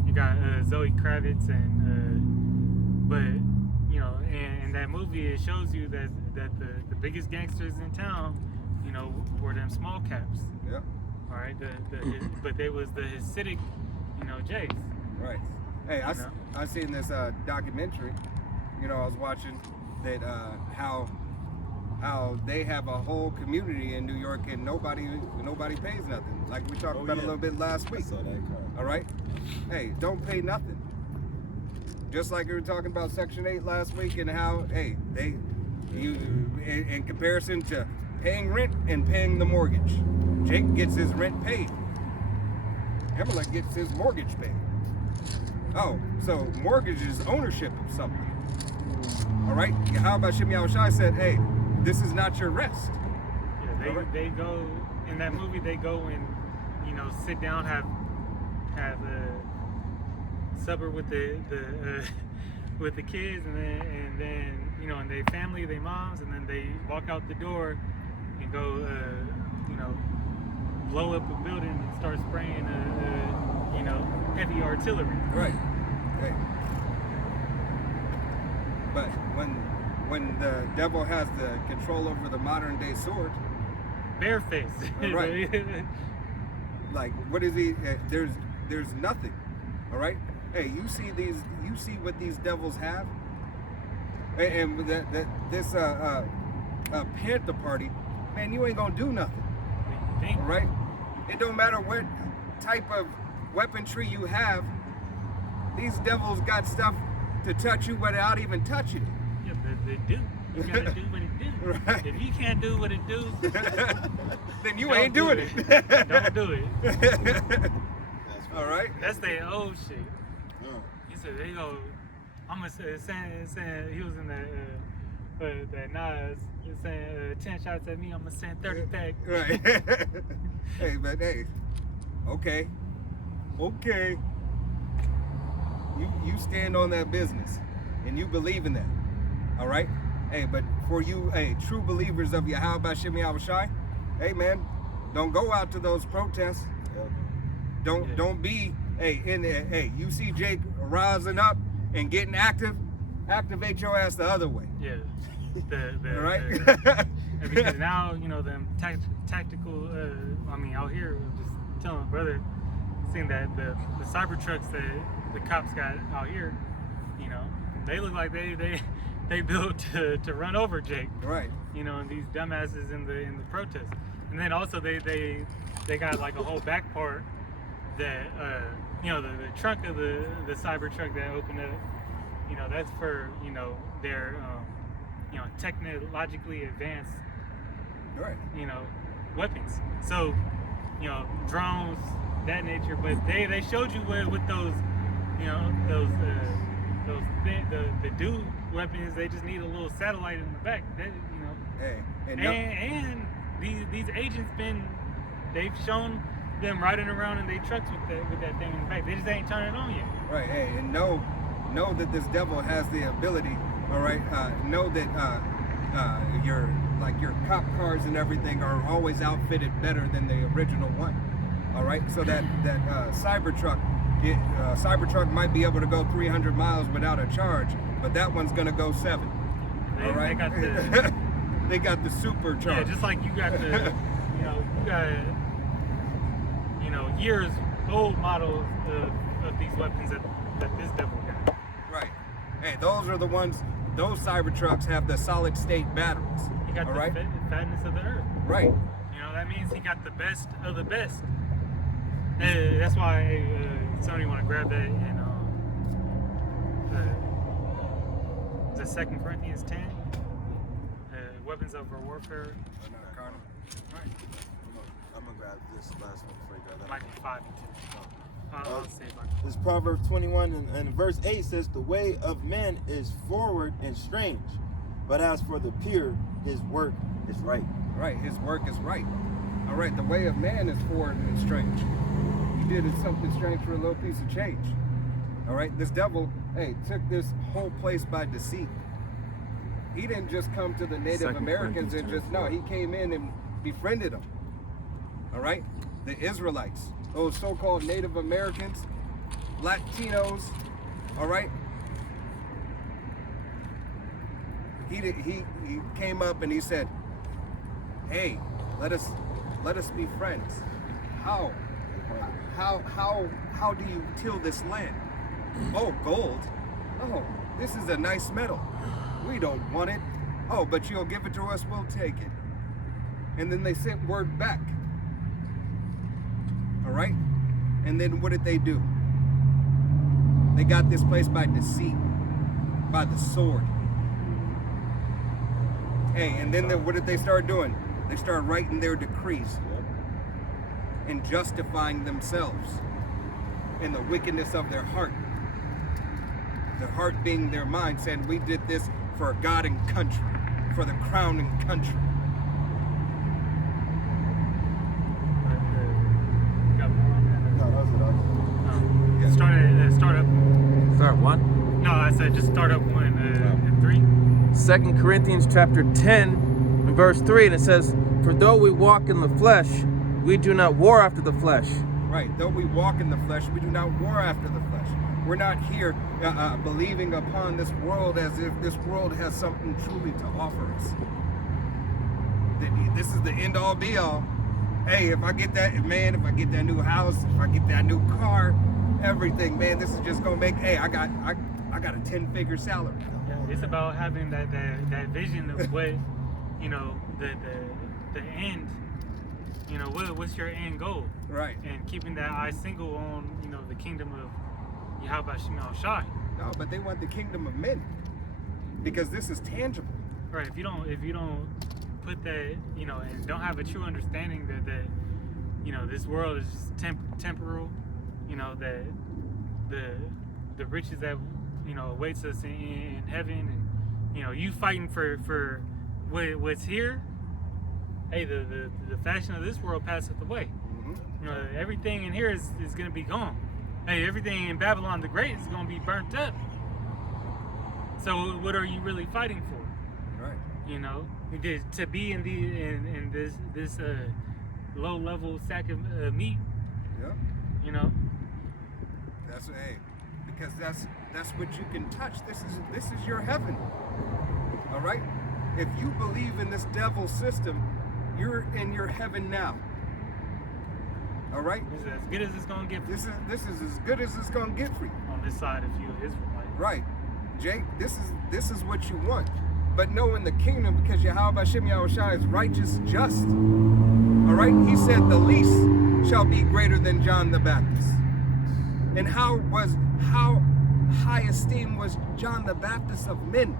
You got Zoe Kravitz but you know, in that movie it shows you that the biggest gangsters in town, you know, were them small caps. Yeah. All right, but they was the Hasidic, you know, Jays. Right. Hey, I seen this documentary. You know, I was watching that how they have a whole community in New York and nobody pays nothing. Like we talked about a little bit last week. I saw that car. All right. Hey, don't pay nothing. Just like we were talking about Section 8 last week and how in comparison to paying rent and paying the mortgage, Jake gets his rent paid. Amalek gets his mortgage paid. Oh, so mortgage is ownership of something. All right. How about Shimei Shai said, "Hey, this is not your rest." Yeah, they go in that movie. They go and, you know, sit down, have a supper with the with the kids, and then you know, and their family, their moms, and then they walk out the door and go, you know, blow up a building and start spraying, you know, heavy artillery. Right. Hey. But when the devil has the control over the modern day sword, Bareface. Right. Like, what is he? There's nothing. All right. Hey, you see what these devils have, and this Panther Party, man, you ain't gonna do nothing. All right. It don't matter what type of weaponry you have. These devils got stuff to touch you without even touching it. Yeah, they do. You gotta do what it do. Right. If you can't do what it do, Then you don't ain't do doing it. Don't do it. All right. That's their old shit. Yeah. He said they go. I'm gonna saying he was in that Nas saying 10 shots at me. I'm gonna send 30 back. Right. Hey, but hey, okay. You stand on that business, and you believe in that. All right. Hey, but for you, hey, true believers of Yahweh Shimei Shai, hey man, don't go out to those protests. Don't be hey you see Jake rising up and getting active, activate your ass the other way. Yeah. All right. And because now, you know, them tactical. I mean, out here, just telling my brother, seeing that the cyber trucks that the cops got out here, you know, they look like they built to run over Jake. Right. You know, and these dumbasses in the protest. And then also they got like a whole back part that you know, the trunk of the cyber truck that opened up, you know, that's for, you know, their you know, technologically advanced, Right. you know, weapons. So, you know, drones, that nature. But they showed you with those, you know, the dude weapons. They just need a little satellite in the back. That, you know. Hey, And these agents they've shown them riding around in their trucks with that thing in the back. They just ain't turning it on yet. Right. Hey, and know that this devil has the ability. All right. Know that your cop cars and everything are always outfitted better than the original one. All right. So that Cybertruck might be able to go 300 miles without a charge, but that one's gonna go 7. All right. They got the supercharge. Yeah, just like you got years old models of these weapons that this devil got. Right. Hey, those are the ones. Those Cybertrucks have the solid state batteries. He got all the right? fatness of the earth. Right. You know, that means he got the best of the best. That's why Sony want to grab that in the 2 Corinthians 10. Weapons of our warfare. I'm gonna grab this last one before you grab that. Might be 5 and 2. I'll say about This Proverbs 21 and verse 8 says, "The way of man is forward and strange, but as for the pure, his work is right." Right. His work is right. All right. The way of man is forward and strange. You did something strange for a little piece of change. All right. This devil, hey, took this whole place by deceit. He didn't just come to the Native 2 Americans and Corinthians just, no, he came in and befriended them. All right. the Israelites, those so-called Native Americans, Latinos, all right? He came up and he said, hey, let us be friends. How do you till this land? Oh, gold. Oh, this is a nice metal. We don't want it. Oh, but you'll give it to us, we'll take it. And then they sent word back. All right? And then what did they do? They got this place by deceit, by the sword. Hey, and then what did they start doing? They started writing their decrees and justifying themselves in the wickedness of their heart. Their heart being their mind, saying, we did this for God and country, for the crown and country. No, that was it. Yeah. Start up. Start one. No, I said just start up 1 and 3. 2 Corinthians chapter 10 and verse 3, and it says, for though we walk in the flesh, we do not war after the flesh. Right, though we walk in the flesh, we do not war after the flesh. We're not here believing upon this world as if this world has something truly to offer us. This is the end all be all. Hey, if I get that new house, if I get that new car, everything, man, this is just gonna make, hey, I got a 10-figure salary. Yeah, it's about having that vision of what, you know, the end, you know, what's your end goal? Right. And keeping that eye single on, you know, the kingdom of Yahweh Shema Shai. No, but they want the kingdom of men because this is tangible. Right. If you don't put that, you know, and don't have a true understanding that you know, this world is just temporal, you know, that the riches that, you know, awaits us in heaven, and, you know, you fighting for what's here. Hey, the fashion of this world passeth away. Mm-hmm. You know, everything in here is going to be gone. Hey, everything in Babylon the Great is going to be burnt up. So what are you really fighting for? Right. You know, to be in this low level sack of meat. Yeah. You know. Because that's what you can touch. This is your heaven. All right. If you believe in this devil system, you're in your heaven now. All right. This is as good as it's gonna get. This is as good as it's gonna get for you. On this side, if you Israelite. Right, Jake. This is what you want. But know in the kingdom, because Yahweh Shem Yahushua is righteous, just. All right. He said the least shall be greater than John the Baptist. And how high esteem was John the Baptist of men?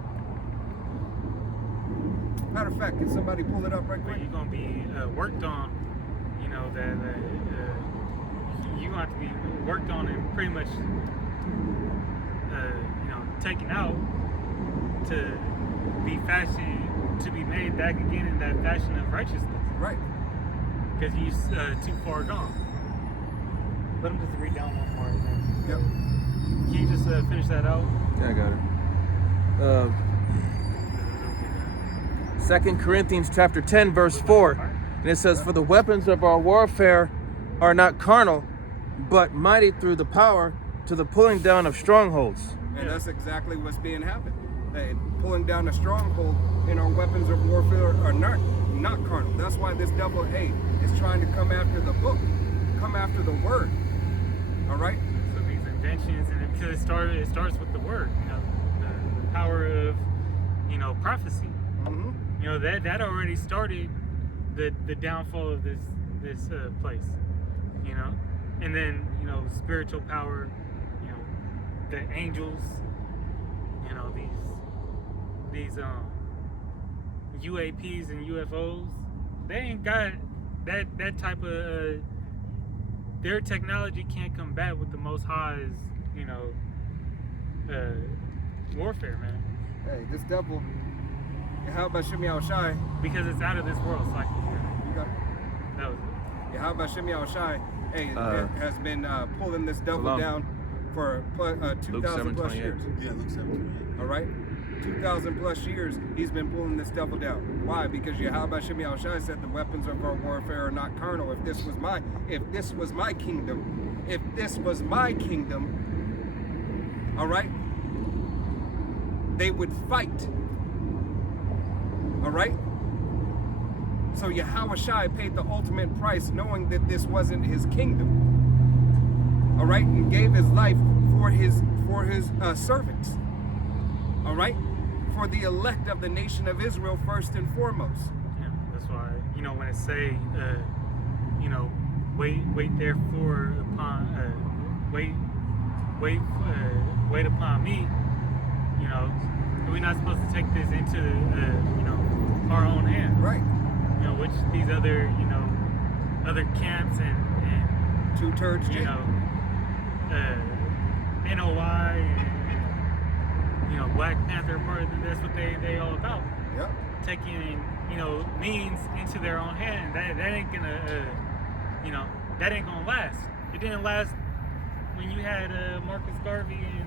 Matter of fact, can somebody pull it up right quick? You're gonna be worked on. You know that you have to be worked on and pretty much, you know, taken out to be fashioned, to be made back again in that fashion of righteousness. Right. Because you're too far gone. Let him just read down one more. And then, Yep. can you just finish that out? Yeah, I got it. 2 Corinthians chapter 10 verse 4, and it says, for the weapons of our warfare are not carnal, but mighty through the power to the pulling down of strongholds. And that's exactly what's being happened. Hey, pulling down a stronghold, and our weapons of warfare are not carnal. That's why this devil, hey, is trying to come after the book, come after the word. All right. So these inventions, and because it starts with the word, you know, the power of, you know, prophecy. Mm-hmm. You know, that already started the downfall of this place. You know, and then, you know, spiritual power. You know, the angels. You know, these UAPs and UFOs. They ain't got that type of. Their technology can't combat with the Most High's, you know, warfare, man. Hey, this devil, Yahweh Shem Yahushai, Because it's out of this world cycle. you got it. That was it. Yahweh Shem Yahushai, hey, has been pulling this devil Salam. down for 2,000 plus 7:28. years. Yeah, Luke 7:28. All right, 2,000 plus years, he's been pulling this devil down. Why? Because Yahweh Shem Yahushua said the weapons of our warfare are not carnal. If this was my kingdom, all right, they would fight. All right. So Yahweh paid the ultimate price, knowing that this wasn't his kingdom. All right, and gave his life for his servants. All right, for the elect of the nation of Israel first and foremost. Yeah, that's why, you know, when it say, you know, wait therefore upon, wait upon me. You know, we're not supposed to take this into, you know, our own hand. Right. You know, which these other, you know, other camps and Two turds, you know, NOI and, you know, Black Panther Party, that's what they all about. Yep. Taking, you know, means into their own hand. That ain't gonna, you know, that ain't gonna last. It didn't last when you had Marcus Garvey and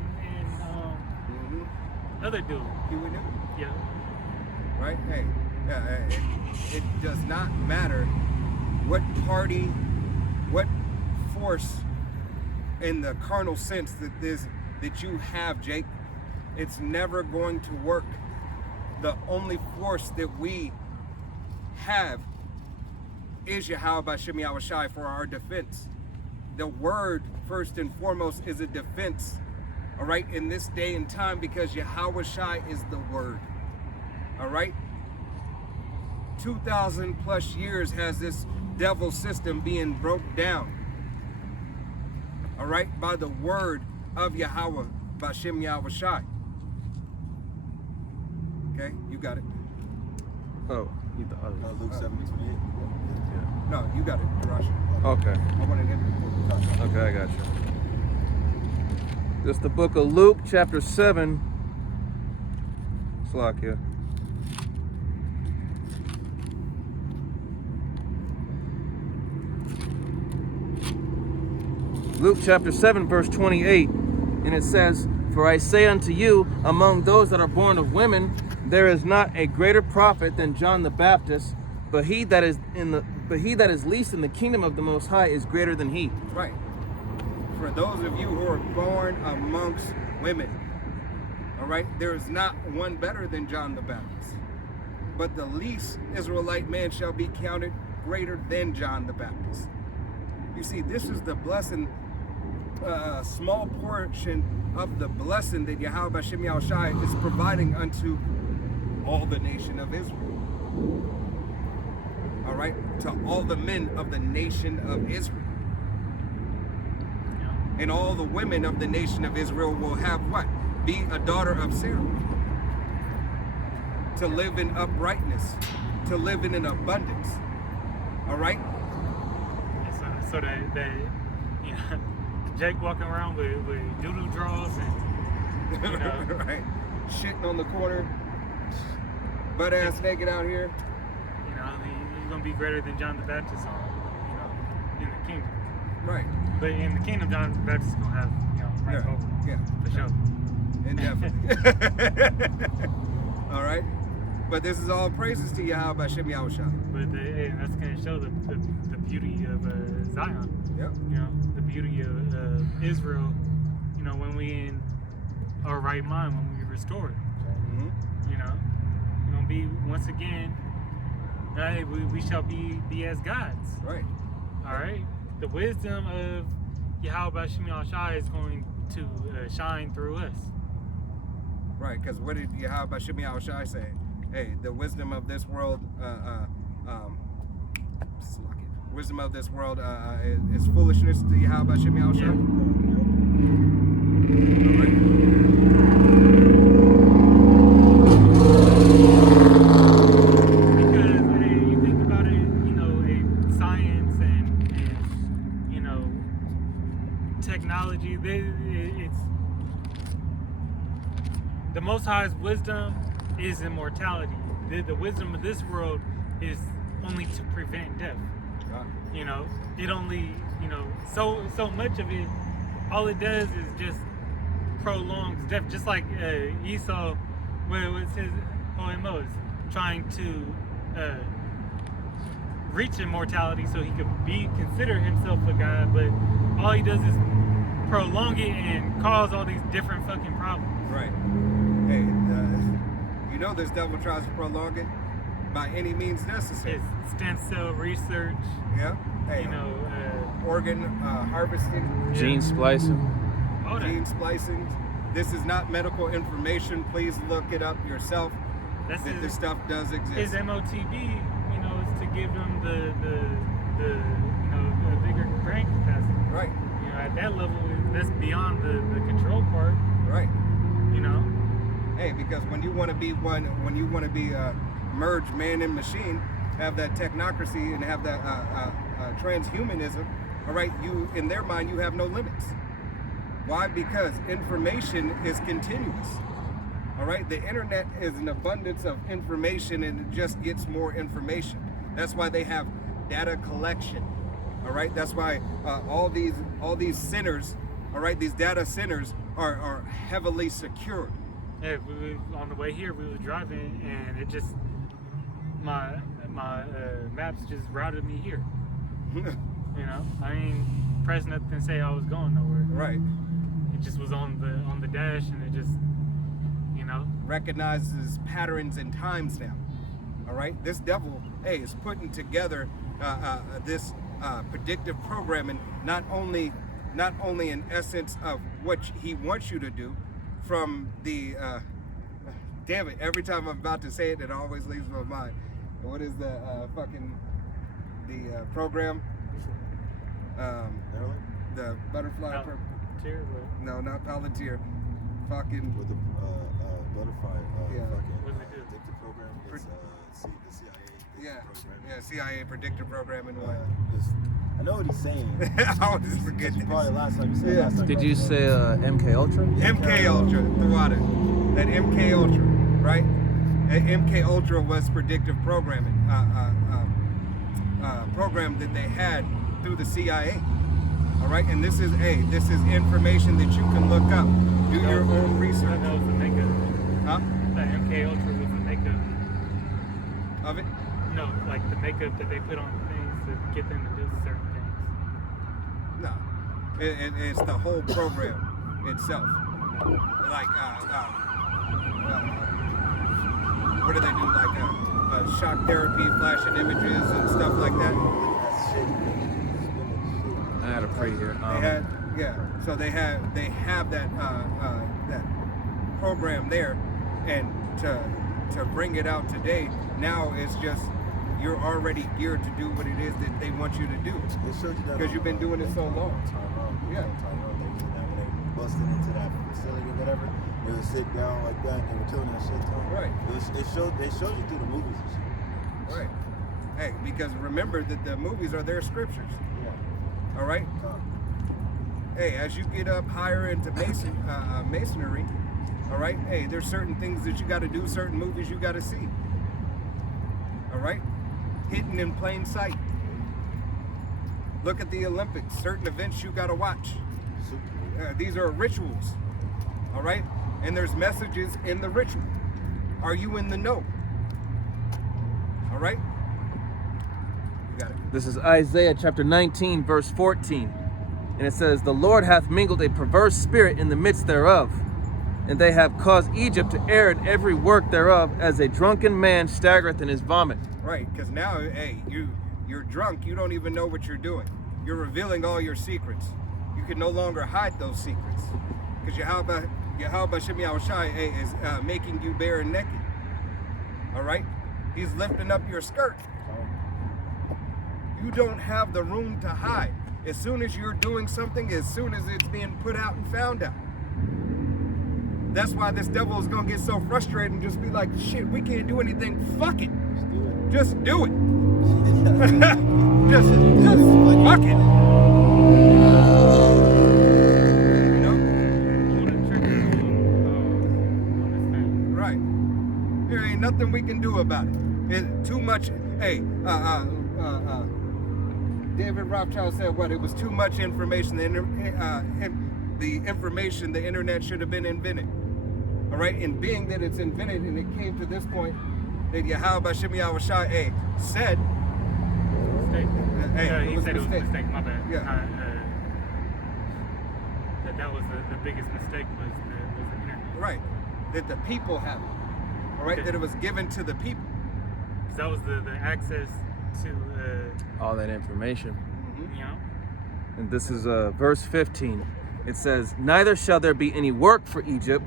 other dude. Huey Newton. Yeah. Right? Hey, it does not matter what party, what force in the carnal sense that you have, Jake. It's never going to work. The only force that we have is Yahweh Shem Yahushai for our defense. The word, first and foremost, is a defense. All right, in this day and time, because Yahweh Shai is the word. All right, 2,000 plus years has this devil system being broke down. All right, by the word of Yahweh, by Shem Yahweh Shai. Okay, you got it. Oh, you the other. Luke 7:28. No, you got it, Darash. Okay. I wanted him to talk. Okay, I got you. This is the book of Luke, chapter 7. Slakia. Luke chapter 7, verse 28. And it says, "For I say unto you, among those that are born of women, there is not a greater prophet than John the Baptist, but he that is least in the kingdom of the Most High is greater than he." Right. For those of you who are born amongst women, all right, there is not one better than John the Baptist. But the least Israelite man shall be counted greater than John the Baptist. You see, this is the blessing, small portion of the blessing that Yahweh Shem Yahushai is providing unto all the nation of Israel. All right, to all the men of the nation of Israel. And all the women of the nation of Israel will have what? Be a daughter of Sarah. To live in uprightness, to live in an abundance. All right? So that you know, Jake walking around with doo-doo draws and, you know, right. Shitting on the corner, butt ass naked out here. You know, he's gonna be greater than John the Baptist you know, in the kingdom. Right. But in the kingdom, John the Baptist is gonna have, you know, right over. Yeah. For sure. Indefinitely. All right. But this is all praises to Yahweh Shem Yahushua. But that's gonna show the beauty of Zion. Yep. You know, the beauty of Israel. You know, when we in our right mind, when we restored. Mm-hmm. You know, we're gonna be once again. Right, we shall be as gods. Right. All right. The wisdom of Yahweh Shem Yahushai is going to shine through us. Right, because what did Yahweh Shem Yahushai say? Hey, the wisdom of this world, wisdom of this world is foolishness to Yahweh Shem Yahushai. All right. Technology, it's the Most High's wisdom is immortality. The wisdom of this world is only to prevent death. You know, it only, you know, so much of it, all it does is just prolongs death. Just like Esau Well, it says OMO is trying to reach immortality so he could consider himself a god, but all he does is prolong it and cause all these different fucking problems. Right. Hey, you know this devil tries to prolong it by any means necessary. It's stem cell research, Yeah. Hey, you know, organ harvesting, Gene splicing. all that. gene splicing. This is not medical information. Please look it up yourself. That's That this stuff does his exist. MOTB, you know, is to give them the you know, the bigger brain capacity. Right. You know, at that level, that's beyond the control part. Right. You know, Hey, because when you want to be merge man and machine, have that technocracy and have that transhumanism, all right, you, in their mind, you have no limits. Why? Because information is continuous. All right, the internet is an abundance of information, and it just gets more information. That's why they have data collection. All right, that's why all these centers, all right, these data centers are heavily secured. yeah, on the way here, we were driving, and it just my maps just routed me here. You know, I ain't press nothing and say I was going nowhere. Right. It just was on the dash, and it just, you know. Recognizes patterns and times now. All right, this devil, hey, is putting together this predictive programming, not only in essence of what he wants you to do, from the damn it, every time I'm about to say it, it always leaves my mind. What is the program? The butterfly. Palantir, but No, not Palantir. Fucking. With the butterfly Yeah. fucking What does it do? predictive program. It's the CIA Yeah, program. yeah, CIA predictive program and what? I know what he's saying. I always forget It's probably this. last time you said Yeah. last time. Did you say MK Ultra? MK Ultra, throughout it. That MK Ultra, right? That MK Ultra was predictive programming, program that they had through the CIA. All right, and this is information that you can look up, do your own research. That was the makeup. Huh? That MK Ultra was the makeup. Of it? No, like the makeup that they put on things to get them to do certain things. No, it's the whole program itself. Like, what do they do? Like shock therapy, flashing images and stuff like that. That's shit. I had a pre here. They had, yeah. So they have that that program there, and to bring it out today, now it's just you're already geared to do what it is that they want you to do. It shows you that Because you've been doing it so long. Yeah. Tyrone, they did that when they busted into that facility or whatever. They would sit down like that and they were telling that shit to them. Right. They showed you through the movies and shit. Right. Hey, because remember that the movies are their scriptures. Yeah. All right. Hey, as you get up higher into masonry, all right. Hey, there's certain things that you got to do, certain movies you got to see. All right, hidden in plain sight. Look at the Olympics. Certain events you got to watch. These are rituals. All right, and there's messages in the ritual. Are you in the know? All right. You got it. This is Isaiah chapter 19, verse 14. And it says, "The Lord hath mingled a perverse spirit in the midst thereof, and they have caused Egypt to err in every work thereof, as a drunken man staggereth in his vomit." Right, because now, hey, you're drunk. You don't even know what you're doing. You're revealing all your secrets. You can no longer hide those secrets, because Yahweh Shemi Awashai, hey, is making you bare and naked. All right, he's lifting up your skirt. You don't have the room to hide. As soon as you're doing something, as soon as it's being put out and found out. That's why this devil is gonna get so frustrated and just be like, shit, we can't do anything. Fuck it. Just do it. just fuck it. You know? Pull the trigger on this thing. Right. There ain't nothing we can do about it. It's too much. Hey, David Rothschild said what? It was too much information. The information, the internet should have been invented. All right, and being that it's invented and it came to this point that Yahweh Bashim Yahweh Shai said, Mistake. hey, He said it was a mistake. My bad. Yeah. That was the biggest mistake was the internet. right, that the people have it. All right, Okay. that it was given to the people. 'Cause that was the access to All that information. you know. And this is verse 15. It says, "Neither shall there be any work for Egypt,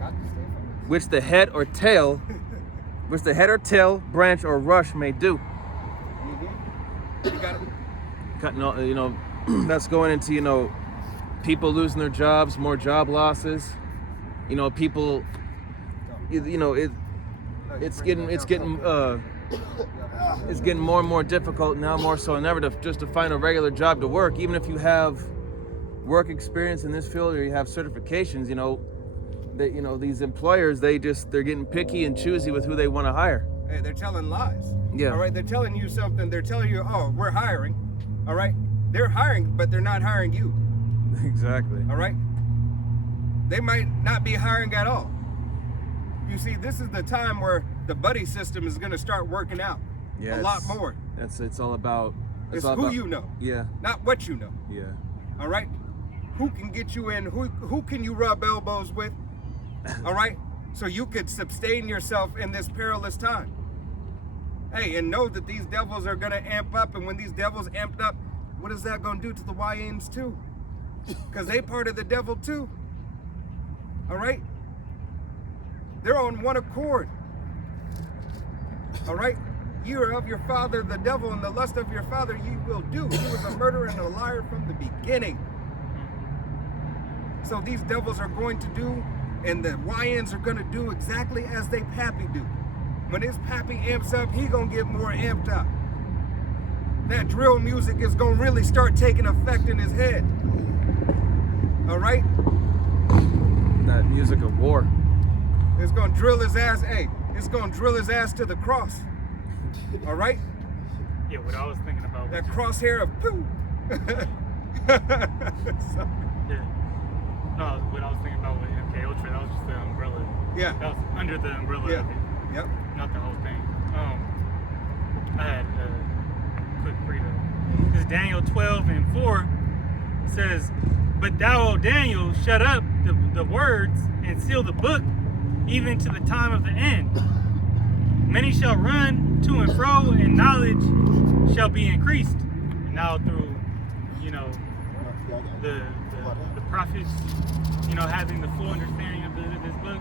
Got to stay focused. which the head or tail, branch or rush may do." You got it. Cutting all, that's going into, people losing their jobs, more job losses. People, it's getting more and more difficult now, more so than ever, just to find a regular job to work. Even if you have work experience in this field or you have certifications, these employers, they're getting picky and choosy with who they want to hire. Hey, they're telling lies. Yeah. All right, they're telling you something. They're telling you, oh, we're hiring. All right, they're hiring, but they're not hiring you. Exactly. All right, they might not be hiring at all. You see, this is the time where the buddy system is going to start working out a lot more. It's all about. It's all who about, you know, Yeah. not what you know. Yeah. All right, who can get you in? Who can you rub elbows with? All right, so you could sustain yourself in this perilous time. Hey, and know that these devils are gonna amp up, and when these devils amped up, what is that gonna do to the YNs too? Because they part of the devil too. All right, they're on one accord. All right, you are of your father the devil, and the lust of your father you will do. He was a murderer and a liar from the beginning. So these devils are going to do, and the YNs are gonna do exactly as they pappy do. When his pappy amps up, he gonna get more amped up. That drill music is gonna really start taking effect in his head. All right? That music of war. It's gonna drill his ass, it's gonna drill his ass to the cross. All right? Yeah, what I was thinking about. That crosshair of poo. So, Yeah. No, what I was thinking about with MK Ultra, that was just the umbrella. yeah. That was under the umbrella Yeah. of it, Yep. not the whole thing. I had a quick read. This Daniel 12:4 says, "But thou, O Daniel, shut up the words and seal the book, even to the time of the end. Many shall run to and fro, and knowledge shall be increased." And now through, the prophets, having the full understanding of this book,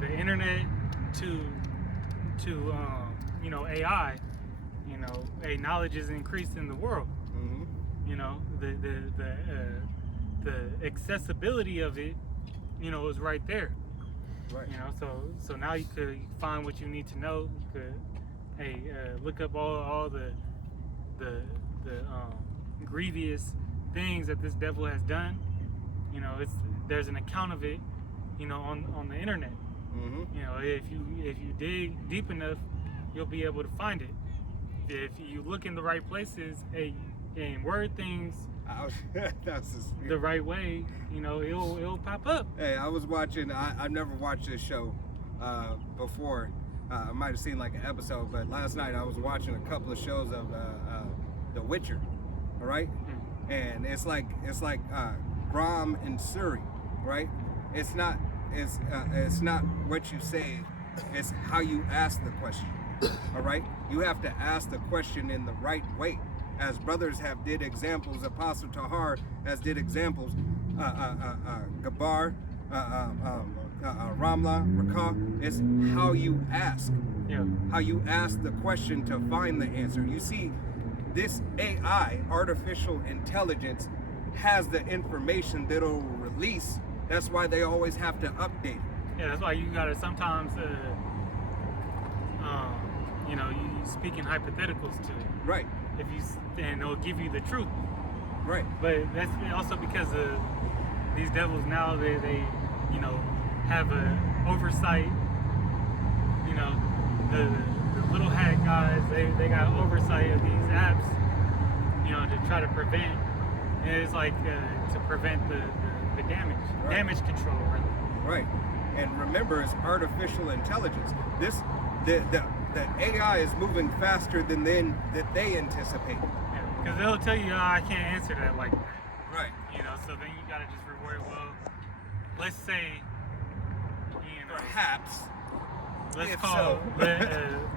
the internet, to AI, knowledge is increased in the world. The accessibility of it, is right there. Right. So now you could find what you need to know. You could, look up all the grievous things that this devil has done. There's an account of it, on the internet. If you dig deep enough, you'll be able to find it. If you look in the right places, and word things That's just, the right way, it'll pop up. Hey, I was watching. I've never watched this show before. I might have seen like an episode, but last night I was watching a couple of shows of The Witcher. All right, and it's like Grom and Suri, right? It's not what you say. It's how you ask the question. All right, you have to ask the question in the right way. As brothers have did examples, Apostle Tahar has did examples, Gabar, Ramla, Rakah. It's how you ask. Yeah. How you ask the question to find the answer. You see, this AI, artificial intelligence, has the information that it'll release. That's why they always have to update it. Yeah, that's why you gotta sometimes, you speak in hypotheticals to it. Right, And it'll give you the truth. right. But that's also because of these devils now. They have a oversight. The little hat guys. They got oversight of these apps. To try to prevent. And it's like to prevent the the damage. Right. Damage control, really. Right. And remember, it's artificial intelligence. The AI is moving faster than that they anticipated. Yeah, because they'll tell you, I can't answer that like that. Right. You know, so then you gotta just reward it. Well, let's say, you know, Perhaps. let's if call, so.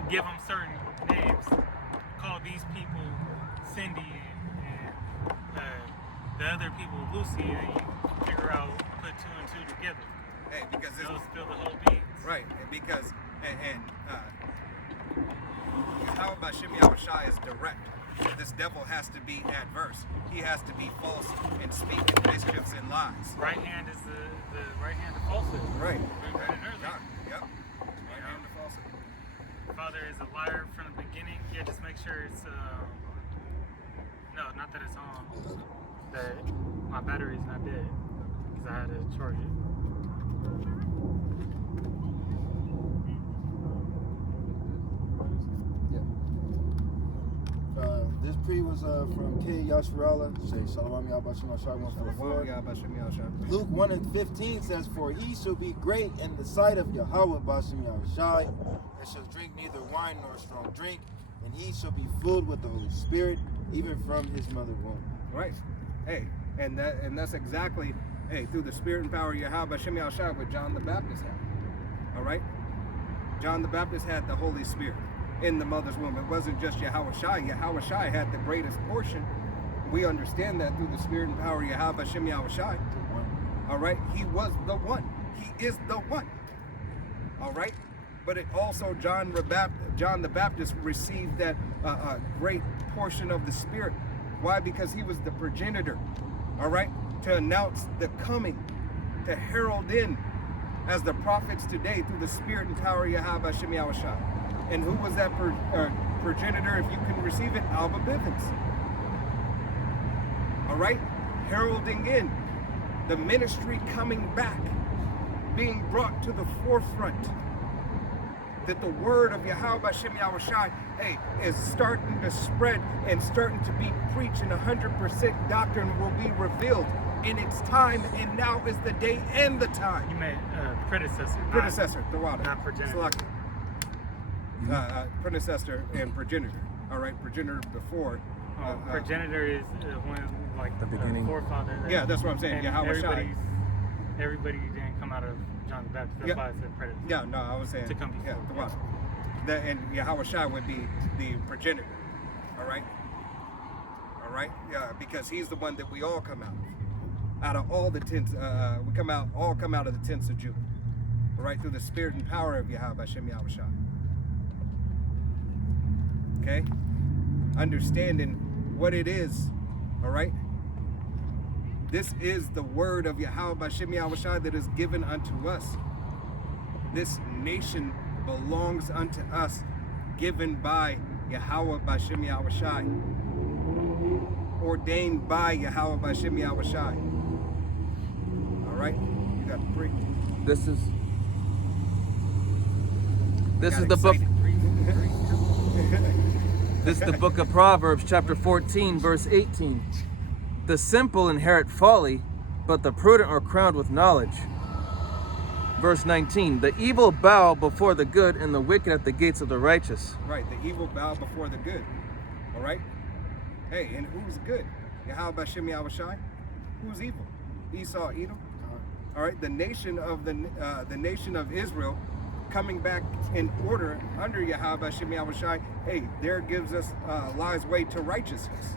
give them certain names. Call these people Cindy and the other people Lucy, and you figure out, put two and two together. Hey, because it's They'll spill the whole beans. right, and because how about Shimei Awashai is direct. This devil has to be adverse. He has to be false and speak mischiefs and lies. Right hand is the right hand of falsehood. Right. We read it earlier. God, yep. Right hand to falsehood. Father is a liar from the beginning. Yeah, just make sure it's no, not that it's on. That my battery's not dead because I had to charge it. This pre was from K. Yasharala. Say Shalom Yahbashim Ashar 144. Yeah, about Shimei Awashai. Luke 1:15 says, "For he shall be great in the sight of Yahweh Bashim Yahushai, and shall drink neither wine nor strong drink, and he shall be filled with the Holy Spirit, even from his mother womb." Right. Hey, and that's exactly, hey, through the spirit and power of Yahweh Shimei Awashai, what John the Baptist had. All right? John the Baptist had the Holy Spirit in the mother's womb. It wasn't just Yahushai. Yahushai had the greatest portion. We understand that through the spirit and power of Yahweh Shimei Awashai. All right? He was the one. He is the one. All right? But it also, John the Baptist received that great portion of the Spirit. Why? Because he was the progenitor, all right? To announce the coming, to herald in as the prophets today through the Spirit and power of Yahweh Shimei Awashai. And who was that progenitor, if you can receive it? Alba Bivens. All right? Heralding in the ministry coming back, being brought to the forefront. That the word of Yahweh Shimei Awashai, hey, is starting to spread and starting to be preached, and 100% doctrine will be revealed in its time, and now is the day and the time. You meant predecessor. Predecessor, the water. Not progenitor. Salaki. Predecessor and progenitor. All right, progenitor before. Progenitor is when, like, The beginning. Forefather. Yeah, that's what I'm saying. And Yahweh everybody didn't come out of John the Baptist. That's Yeah. why I said predecessor. Yeah, no, I was saying. To come yeah, before. the water. And Yahushai would be the progenitor. All right? All right? Yeah, because he's the one that we all come out of. Out of all the tents, we all come out of the tents of Judah. All right? Through the spirit and power of Yahweh Shimei Awashai. Okay? Understanding what it is. All right? This is the word of Yahweh Shimei Awashai that is given unto us. This nation belongs unto us, given by Yahweh Shimei Awashai, ordained by Yahweh Shimei Awashai. All right, you got the pre. This is Got the book. excited. This is the book of Proverbs, chapter 14, verse 18. The simple inherit folly, but the prudent are crowned with knowledge. Verse 19, the evil bow before the good, and the wicked at the gates of the righteous. Right, the evil bow before the good. All right. Hey, and who's good? Yahweh Shimei Awashai. Who's evil? Esau, Edom. All right, the nation of Israel, coming back in order under Yahweh Shimei Awashai. Hey, there gives us lies way to righteousness.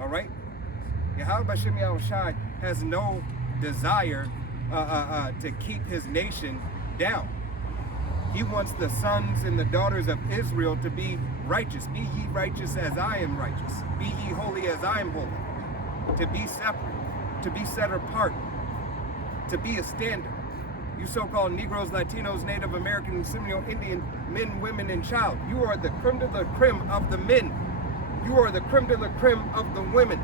All right, Yahweh Shimei Awashai has no desire to keep his nation down. He wants the sons and the daughters of Israel to be righteous. Be ye righteous as I am righteous. Be ye holy as I am holy. To be separate, to be set apart, to be a standard. You so-called Negroes, Latinos, Native American, and Seminole Indian men, women, and child, you are the creme de la creme of the men. You are the creme de la creme of the women.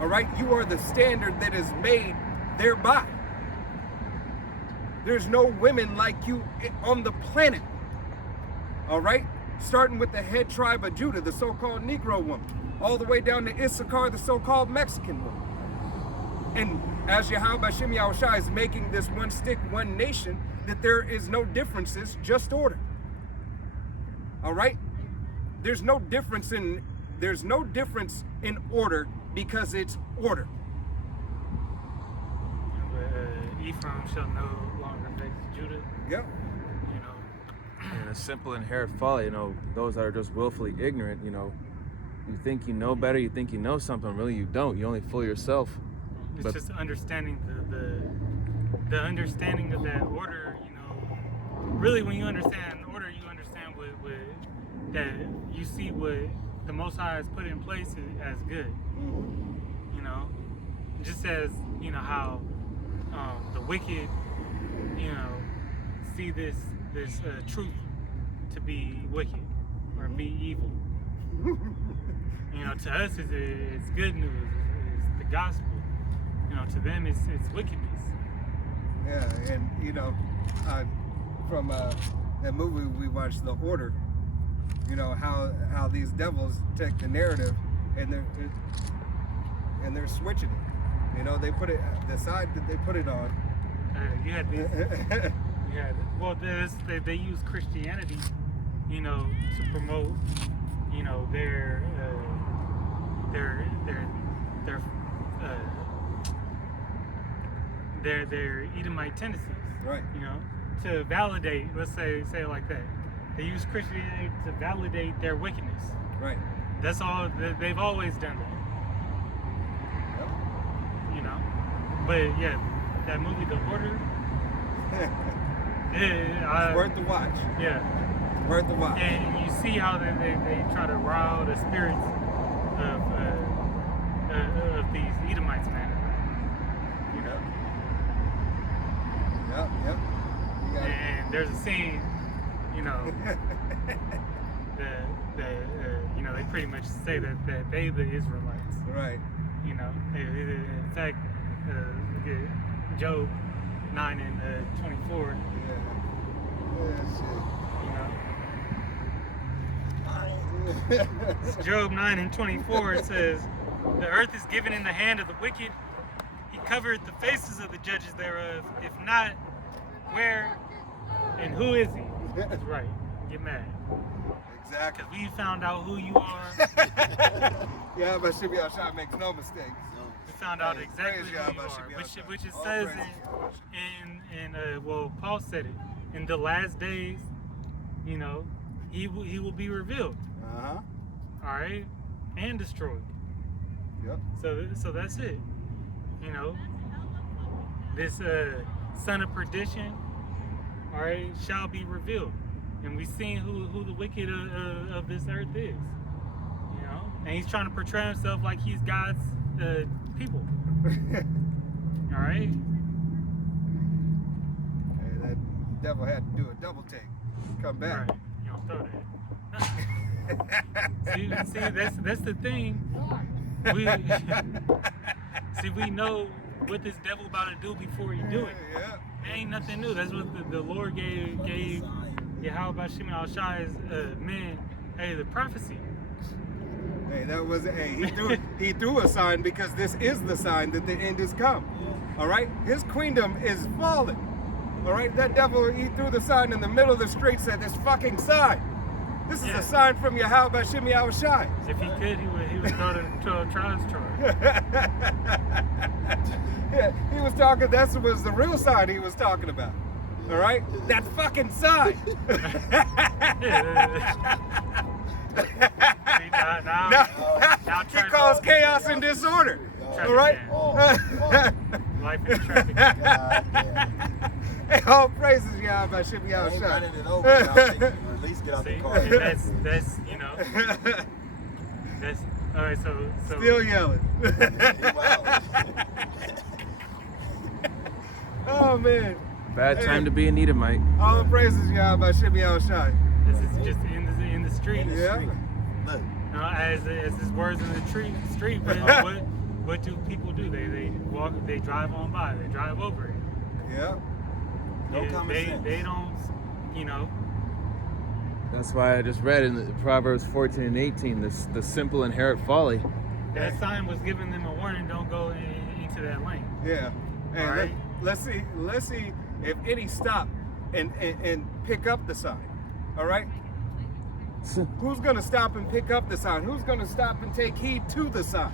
All right? You are the standard that is made thereby. There's no women like you on the planet. All right? Starting with the head tribe of Judah, the so-called Negro woman, all the way down to Issachar, the so-called Mexican woman. And as Yahweh Shem Yahushua is making this one stick, one nation, that there is no differences, just order. All right? There's no difference in order because it's order. Ephraim shall no longer vex Judah. Yep. You know. And a simple inherent folly, those that are just willfully ignorant, you think you know better, you think you know something, really you don't. You only fool yourself. It's But- just understanding the understanding of that order. Really, when you understand order, you understand what that you see what the Most High has put in place as good. Just as how the wicked, see this truth to be wicked or be evil. To us, it's good news. It's the gospel. To them, it's wickedness. Yeah, and from that movie we watched, The Order, how these devils take the narrative and they're switching it. They put it the side that they put it on. You had these. Well, they use Christianity, to promote, their Edomite tendencies. Right. To validate, let's say it like that. They use Christianity to validate their wickedness. Right. That's all. They've always done that. Yep. But yeah, that movie, The Order. It's worth the watch. Yeah. It's worth the watch. And you see how they try to rile the spirits of these Edomites, man. Yep. And there's a scene, they pretty much say that they the Israelites. Right. In fact, Job 9 and 24. Job 9 and 24, it says, "The earth is given in the hand of the wicked. He covered the faces of the judges thereof. If not, where and who is he?" That's right. Get mad. Exactly. Because we found out who you are. Yeah, but Shem Yahushua makes no mistakes. We found out Praise exactly who Yahweh, you are, Shem Yahushua. which it All says praise. Paul said it. In the last days, he will be revealed. Uh-huh. All right, and destroyed. Yep. So that's it. This son of perdition, all right, shall be revealed, and we've seen who the wicked of this earth is. And he's trying to portray himself like he's God's people. All right. Hey, that devil had to do a double take. Come back. Right. You don't throw that. see, that's the thing. We know what this devil about to do before he do it. Yeah. It ain't nothing new. That's what the Lord gave Yahweh Shem Yahushai's men, the prophecy. Hey, that was he threw a sign because this is the sign that the end is come. All right, his queendom is fallen. All right, that devil, he threw the sign in the middle of the street, said, "This fucking sign. This is a sign from Yahweh Shem Yahushai." If he could, he would throw a trials charge. Yeah, he was talking. That was the real sign he was talking about. All right, that fucking sign. See, now He calls chaos and disorder. All right. Life in traffic. Hey, all praises, Yahweh Shem I ain't Yahushua. running it over. I'll take you. At least get out the See, car. that's that's all right. So Still yelling. Oh man. Bad time to be an Edomite. All praises, Yahweh Shem Yahushua. this is just in the street. Yeah. Look, As his words in the street. But what do people do? They walk. They drive on by. They drive over it. Yeah. no common sense. They don't. That's why I just read in the Proverbs 14 and 18, the simple inherit folly. That sign was giving them a warning. Don't go into into that lane. Yeah. And All right. let's see if any stop and pick up the sign. All right. Who's gonna stop and pick up the sign? Who's gonna stop and take heed to the sign?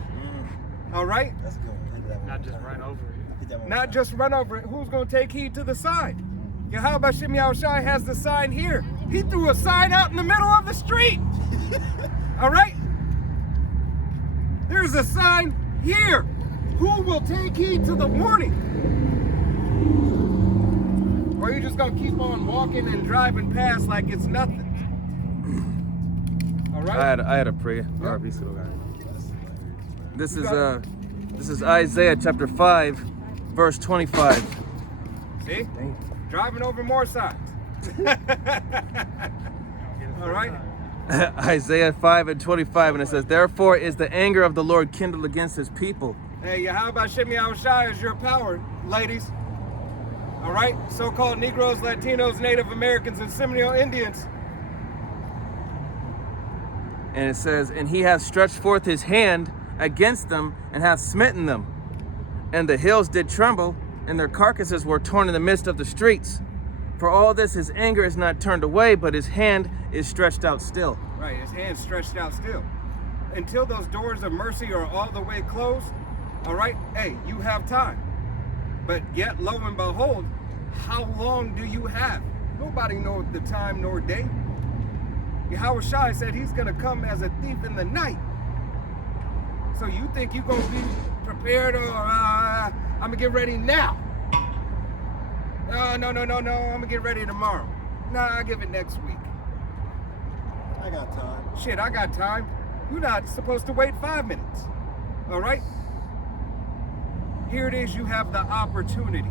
All right. That's a good one. Think of that one Not more just time. run over it. Think that one more Not time. just run over it. Who's gonna take heed to the sign? Yahweh Shem Yahushai has the sign here. He threw a sign out in the middle of the street. All right. There's a sign here. Who will take heed to the warning? Or are you just gonna keep on walking and driving past like it's nothing? All right. I had a prayer. RB, so guys. This is Isaiah chapter 5, verse 25. See? Driving over more signs. All right. Isaiah 5 and 25, and it says, "Therefore is the anger of the Lord kindled against his people." Hey, Yahweh Shem Yahushai is your power, ladies. All right? So-called Negroes, Latinos, Native Americans, and Seminole Indians. And it says, "And he hath stretched forth his hand against them, and hath smitten them. And the hills did tremble, and their carcasses were torn in the midst of the streets. For all this his anger is not turned away, but his hand is stretched out still." Right, his hand stretched out still. Until those doors of mercy are all the way closed, all right, hey, you have time. But yet, lo and behold, how long do you have? Nobody knows the time nor day. Yahweh Shai said he's going to come as a thief in the night. So you think you're going to be prepared or I'm going to get ready now? No, I'm going to get ready tomorrow. Nah, I'll give it next week. I got time. Shit, I got time. You're not supposed to wait 5 minutes. All right? Here it is, you have the opportunity.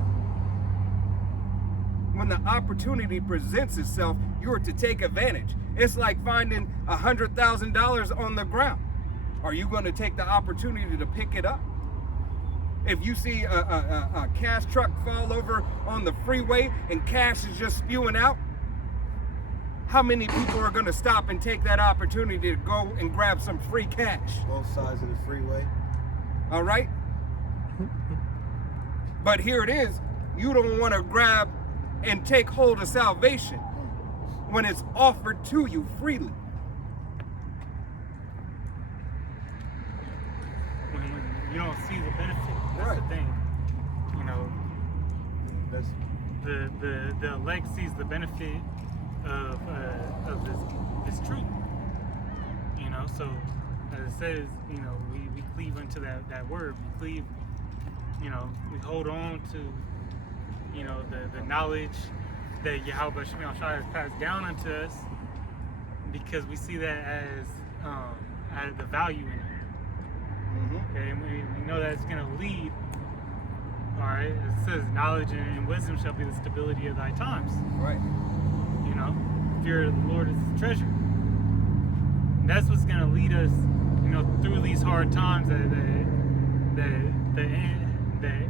When the opportunity presents itself, you're to take advantage. It's like finding $100,000 on the ground. Are you going to take the opportunity to pick it up? If you see a cash truck fall over on the freeway and cash is just spewing out, how many people are going to stop and take that opportunity to go and grab some free cash? Both sides of the freeway. All right? But here it is. You don't want to grab and take hold of salvation when it's offered to you freely. When you don't see the benefit. That's Right. the thing. You know, That's the elect sees the benefit of this truth. You know, so as it says, you know, we cleave unto that word. We cleave, you know, we hold on to, you know, the knowledge that Yahweh Shem Yahushua has passed down unto us, because we see that as the value in it. Okay, and we know that it's going to lead. All right, it says knowledge and wisdom shall be the stability of thy times. Right. You know, fear of the Lord is his treasure. And that's what's going to lead us, you know, through these hard times. The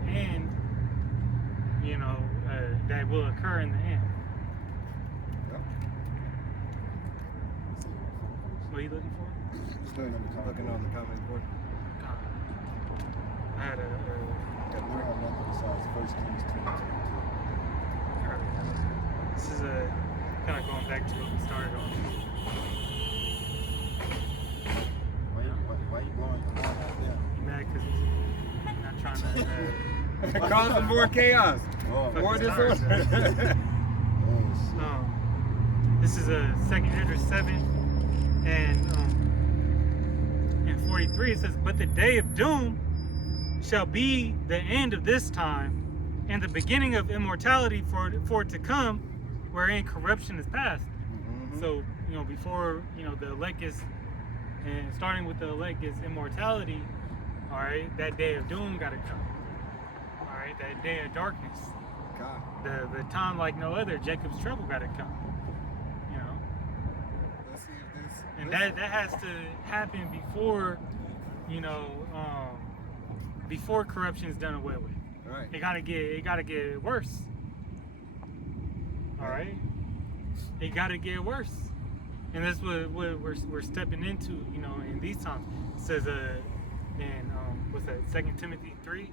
end, you know, that will occur in the end. Yep. What are you looking for? Just looking on the comment board. I had we don't have nothing besides 1 Kings 22. This is kind of going back to what we started on. Why you blowing the line out there? You mad because he's not trying to. Causing more chaos. Oh, More Fucking disorder. oh shit. This is a 2nd Esdras 7 and in 43 it says, "But the day of doom shall be the end of this time, and the beginning of immortality for it to come, wherein corruption is past." So, you know, before, you know, the elect is, and starting with the elect is immortality, all right, that day of doom got to come. All right, that day of darkness, God. the time like no other, Jacob's trouble got to come. You know, Let's see if this. and that has to happen before, you know, before corruption is done away with. Right. It gotta get worse. All right, it gotta get worse, and that's what we're stepping into. You know, in these times, it says in what's that? 2 Timothy 3,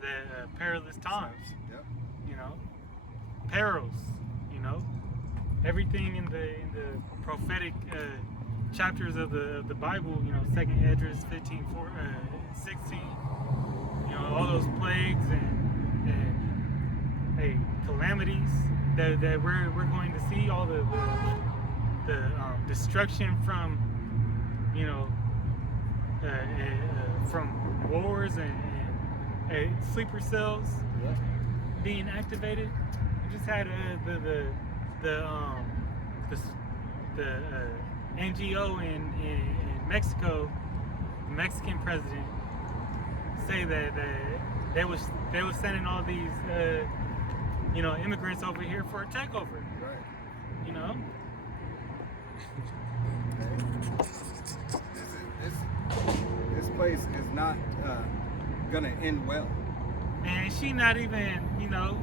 the perilous times. Yep. You know, perils. You know, everything in the prophetic chapters of the Bible. You know, 2nd Esdras 16. You know, all those plagues and calamities that we're going to see, all the destruction from, you know, from wars and sleeper cells being activated. We just had the NGO in Mexico, the Mexican president, say that they was sending all these you know, immigrants over here for a takeover. Right. You know. This place is not gonna end well. And she not even, you know,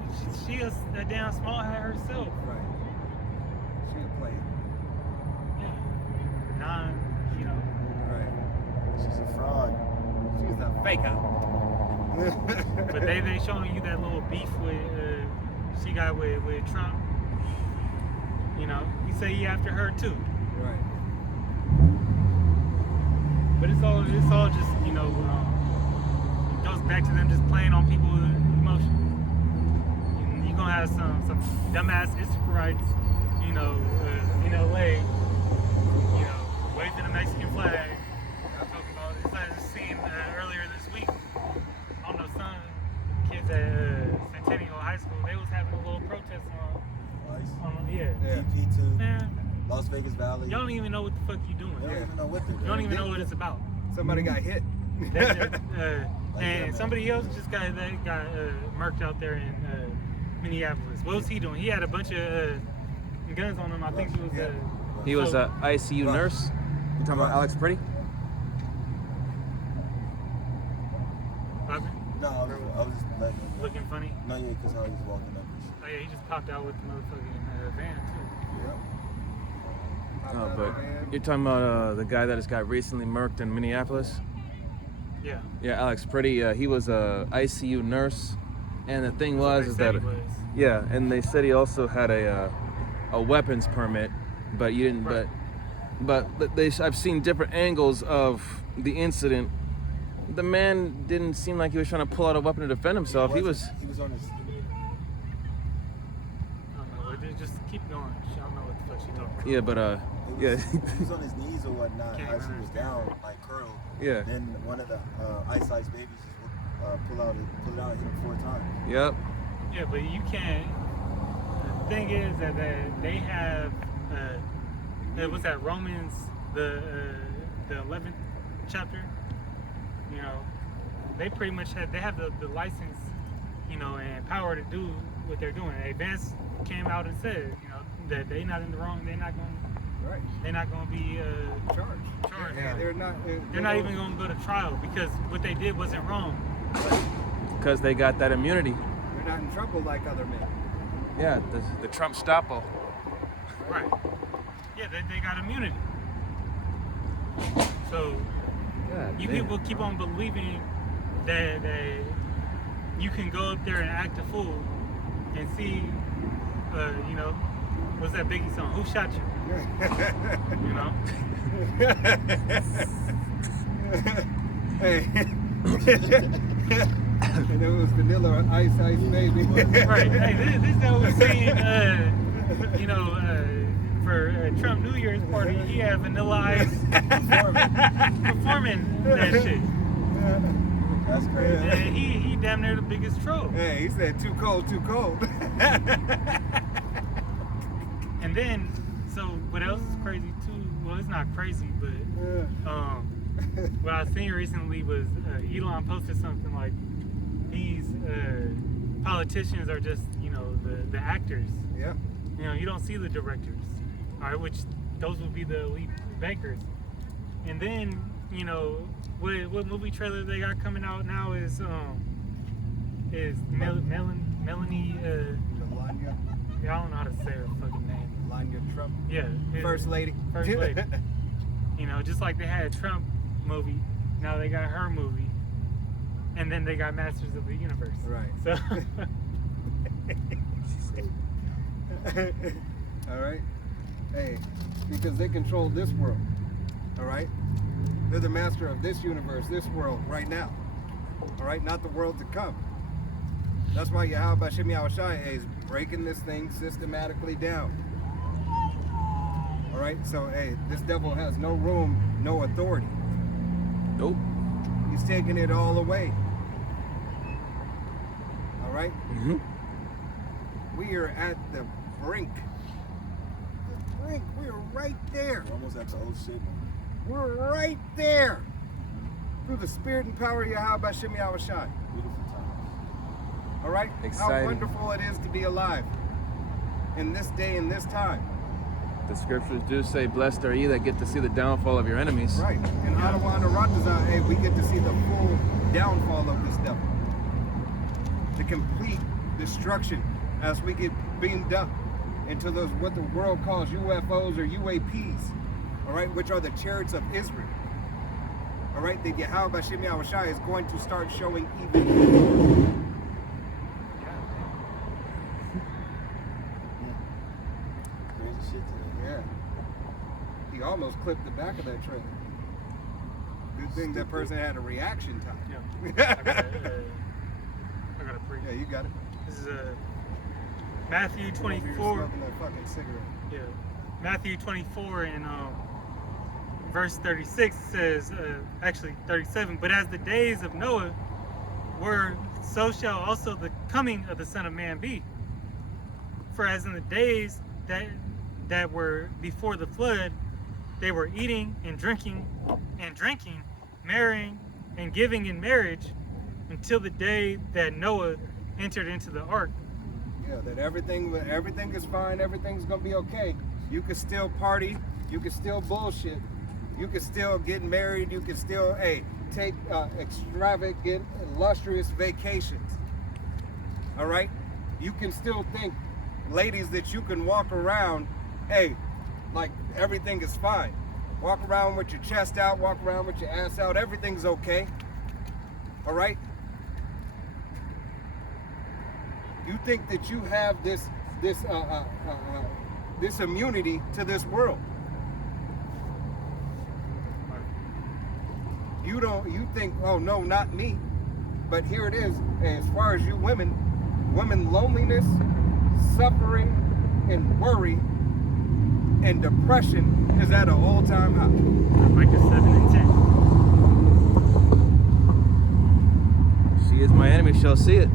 she is a damn small hat herself. Right. She a play. Yeah. You know. Right. She's a fraud. She's a fake out. But they showing you that little beef with she got with Trump. You know, he say he after her too. Right. But it's all just, you know, it goes back to them just playing on people's emotions. You're gonna have some dumbass Instagarites, you know, in LA, you know, waving the Mexican flag. I'm talking about this. I just seen earlier this week. I don't know, some kids at Centennial High School, they was having a little protest on Yeah. yeah. DP2, Man, Las Vegas Valley. y'all don't even know what the fuck you doing. They don't even know what they're You don't doing. even know what it's about. Somebody got hit. And somebody else just got murked out there in Minneapolis. What was he doing? He had a bunch of guns on him. I think it was. He was an ICU nurse. You talking about Alex Pretty? Bobby? No, I was just letting him know. Looking funny. No, yeah, because I was walking up and shit. Oh yeah, he just popped out with the motherfucking van too. Yep. Oh, but you're talking about the guy that just got recently murked in Minneapolis? Yeah. Yeah, Alex Pretty. He was a ICU nurse, and the thing was is They that said he was. yeah, and they said he also had a weapons permit, but you didn't. Right. But I've seen different angles of the incident. The man didn't seem like he was trying to pull out a weapon to defend himself. He was. He was on his. I don't know. Just keep going. I don't know what the fuck she talking about. Yeah, but yeah. He was on his knees or whatnot Can't as he even was down, like curled. Yeah. Then one of the Ice babies just pull it out and hit him 4 times. Yep. Yeah, but you can't. The thing is that they have. What's that? Romans, the 11th chapter. You know, they pretty much have the license, you know, and power to do what they're doing. Advance came out and said, you know, that they're not in the wrong. They're not going. Right. They're not going to be Charged. charged. Yeah, they're not even going to go to trial because what they did wasn't wrong. Because they got that immunity. They're not in trouble like other men. Yeah, the Trump Stapo. Right. Yeah, they got immunity. So you people keep on believing that you can go up there and act a fool and see, you know, what's that Biggie song? Who shot you? You know? Hey. And it was Vanilla Ice Baby. Right. Hey, this guy was saying, you know, for Trump New Year's party, he had Vanilla Ice performing that shit. That's crazy. And he damn near the biggest troll. Hey, he said too cold, too cold. And then, so what else is crazy too? Well, it's not crazy, but what I seen recently was Elon posted something like these politicians are just, you know, the actors. Yeah. You know, you don't see the directors, all right, which those would be the elite bankers. And then, you know, what movie trailer they got coming out now is Melanie. Melania. Yeah, I don't know how to say her fucking name. Melania Trump. Yeah, First lady. First lady. You know, just like they had a Trump movie, now they got her movie. and then they got masters of the universe. Right. So All right. Hey, because they control this world. All right. They're the master of this universe, this world, right now. All right, not the world to come. That's why Yahweh Shem Yahushai is breaking this thing systematically down. All right, so hey, this devil has no room, no authority. Nope. He's taking it all away. All right? Mm-hmm. We are at the brink. The brink. We are right there. We're almost at the old shit. We're right there. Through the spirit and power of Yahweh Shem Yahushai. Beautiful times. All right? Exciting. How wonderful it is to be alive in this day and this time. The scriptures do say, blessed are ye that get to see the downfall of your enemies. Right. In Ottawa and Aratazan, hey, we get to see the full downfall of this devil. The complete destruction as we get beamed up into those what the world calls UFOs or UAPs, all right, which are the chariots of Israel. All right, that Yahweh Shem Yahushai is going to start showing even. Crazy shit today. Yeah. He almost clipped the back of that trailer. Good thing that person had a reaction time. yeah, I got a pre. Yeah, you got it. This is Matthew You're 24. smoking that fucking cigarette. Yeah, Matthew 24 and verse 36 says, actually 37. But as the days of Noah were, so shall also the coming of the Son of Man be. For as in the days that were before the flood, they were eating and drinking, marrying and giving in marriage, until the day that Noah entered into the ark. Yeah, that everything is fine, everything's gonna be okay. You can still party, you can still bullshit, you can still get married, you can still take extravagant, illustrious vacations. All right, you can still think, ladies, that you can walk around, like everything is fine. Walk around with your chest out, walk around with your ass out, everything's okay. All right. You think that you have this immunity to this world. You think, oh no, not me. But here it is, as far as you women loneliness, suffering, and worry, and depression is at an all-time high. Micah 7 and 10. She is my enemy, shall see it.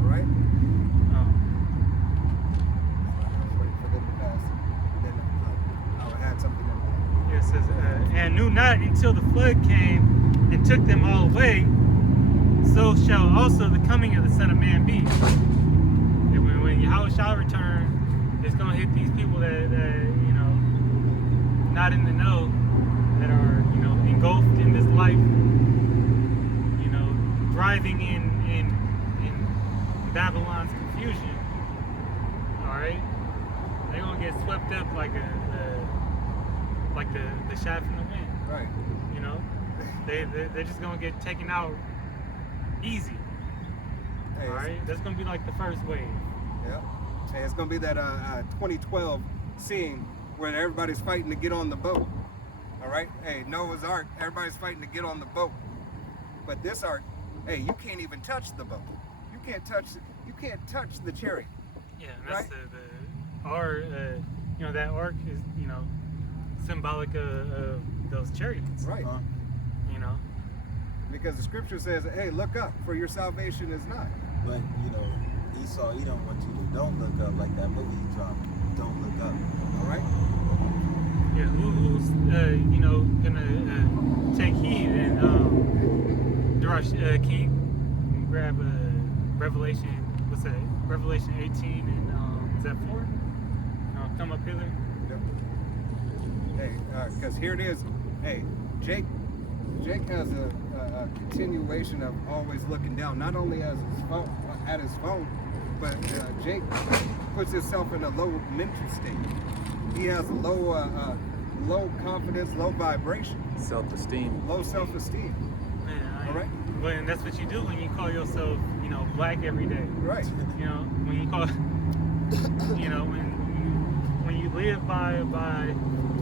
All right? Oh. Wait for them to pass. Then I'll add something in. Yeah, it says, and knew not until the flood came and took them all away, so shall also the coming of the Son of Man be. And when Yahweh shall return, it's going to hit these people that not in the know, that are, engulfed in this life, thriving in Babylon's confusion. All right? They're going to get swept up like the shaft in the wind. Right. They're just gonna get taken out easy. Hey, All right, that's gonna be like the first wave. Yeah. Hey, it's gonna be that 2012 scene where everybody's fighting to get on the boat. All right. Hey, Noah's Ark. Everybody's fighting to get on the boat. But this ark, hey, you can't even touch the boat. You can't touch the chariot. Yeah, and that's Right. that ark is symbolic of those chariots. Right. Because the scripture says, hey, look up, for your salvation is nigh. But Esau, he don't want you to don't look up like that movie he dropped. Don't look up. All right. Yeah, who's gonna take heed and Darash, can you grab Revelation? What's that? Revelation 18 and is that 4? Come up hither. Yep. Hey, because here it is. Hey, Jake has a continuation of always looking down, not only at his phone, but Jake puts himself in a low mental state. He has low confidence, low vibration, Self-esteem. low self-esteem. Yeah, All right. But and that's what you do when you call yourself, you know, black every day. Right. You know, when you call, you know, when you live by,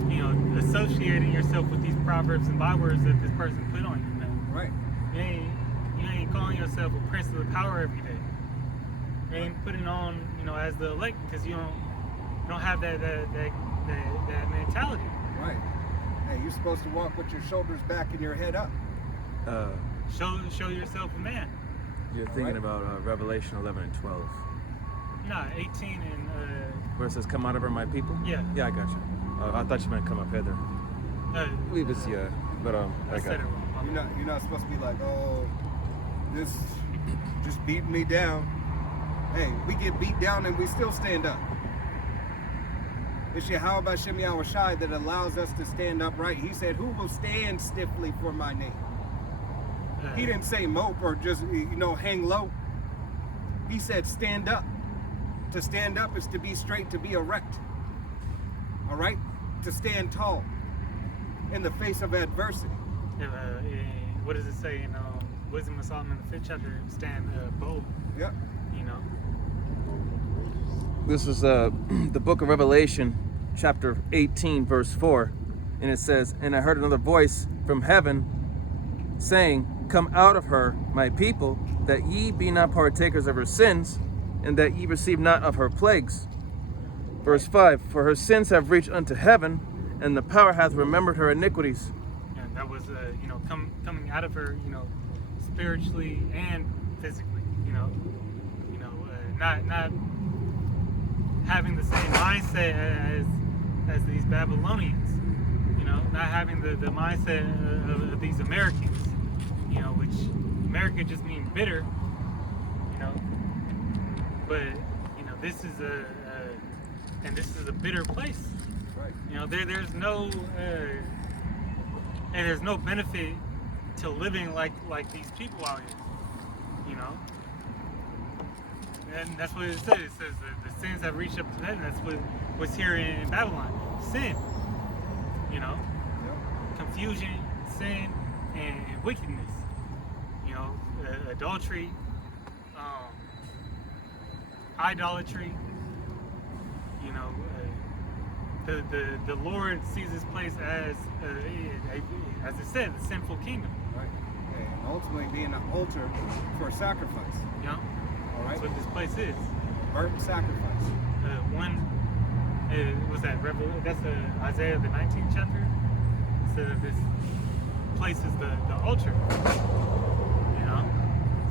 you know, associating yourself with these proverbs and bywords that this person put on you, man. Right. You ain't calling yourself a prince of the power every day. You ain't putting on, you know, as the elect because you don't have that mentality. Right. Hey, you're supposed to walk with your shoulders back and your head up. Show yourself a man. You're thinking about Revelation 11 and 12. Nah, 18 and Where it says, come out of her, my people? yeah. Yeah, I got you. I thought you meant come up hither. Leave this, yeah. But, I I said got it wrong. You're not supposed to be like, oh, this just beat me down. Hey, we get beat down and we still stand up. It's Yahweh Shem Yahweh Shai that allows us to stand upright. He said, who will stand stiffly for my name? He didn't say mope or just, hang low. He said stand up. To stand up is to be straight, to be erect. All right? To stand tall in the face of adversity. What does it say in Wisdom of Solomon, the 5th chapter? Stand bold. Yep. You know. This is the book of Revelation, chapter 18, verse 4. And it says, and I heard another voice from heaven saying, come out of her, my people, that ye be not partakers of her sins, and that ye receive not of her plagues. Verse 5, for her sins have reached unto heaven, and the power hath remembered her iniquities. And that was, coming out of her, spiritually and physically, not having the same mindset as these Babylonians, not having the mindset of these Americans, which America just means bitter, but this is a bitter place. Right. There's no benefit to living like these people out here, and that's what it says. It says the sins have reached up to heaven. That's what was here in Babylon. Sin, Yep. confusion, sin, and wickedness. Adultery, idolatry. The Lord sees this place as it said, the sinful kingdom. Right. And ultimately being an altar for sacrifice. All right. That's what this place is. Burnt sacrifice. Was that that's Isaiah the 19th chapter. It said that this place is the altar.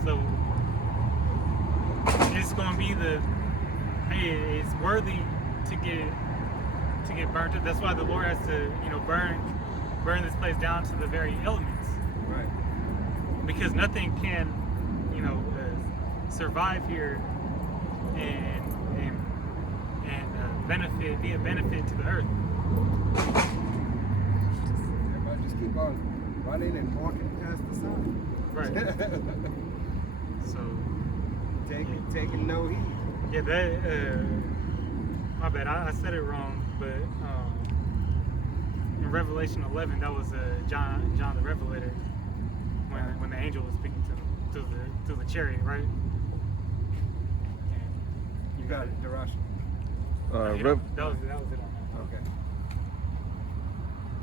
So it's going to be it's worthy to get burnt up. That's why the Lord has to burn this place down to the very elements. Right. Because nothing can survive here and be a benefit to the earth. Everybody just keep on running and walking past the sun. Right. So taking no heed. yeah, that my bad. I said it wrong, but in Revelation 11, that was John the Revelator when the angel was speaking to the chariot, right? You got it, Darash. That was it on that. Okay.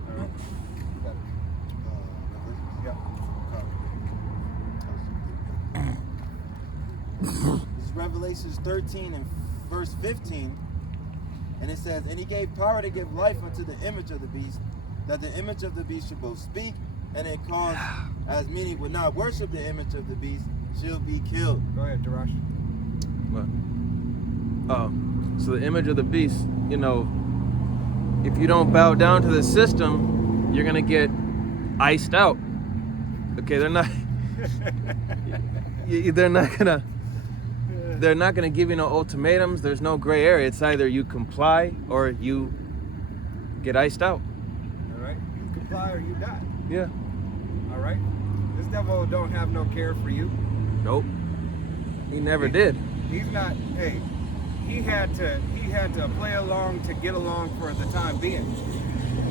All right. You got it. Yep. This is Revelations 13 and verse 15. And it says, and he gave power to give life unto the image of the beast, that the image of the beast should both speak, and it caused, as many would not worship the image of the beast, shall be killed. Go ahead, Darash. What? So the image of the beast, if you don't bow down to the system, you're gonna get iced out. Okay, they're not gonna give you no ultimatums. There's no gray area. It's either you comply or you get iced out. All right. You comply or you die. Yeah. All right. This devil don't have no care for you. Nope. He never did. He's not. Hey, he had to play along to get along for the time being.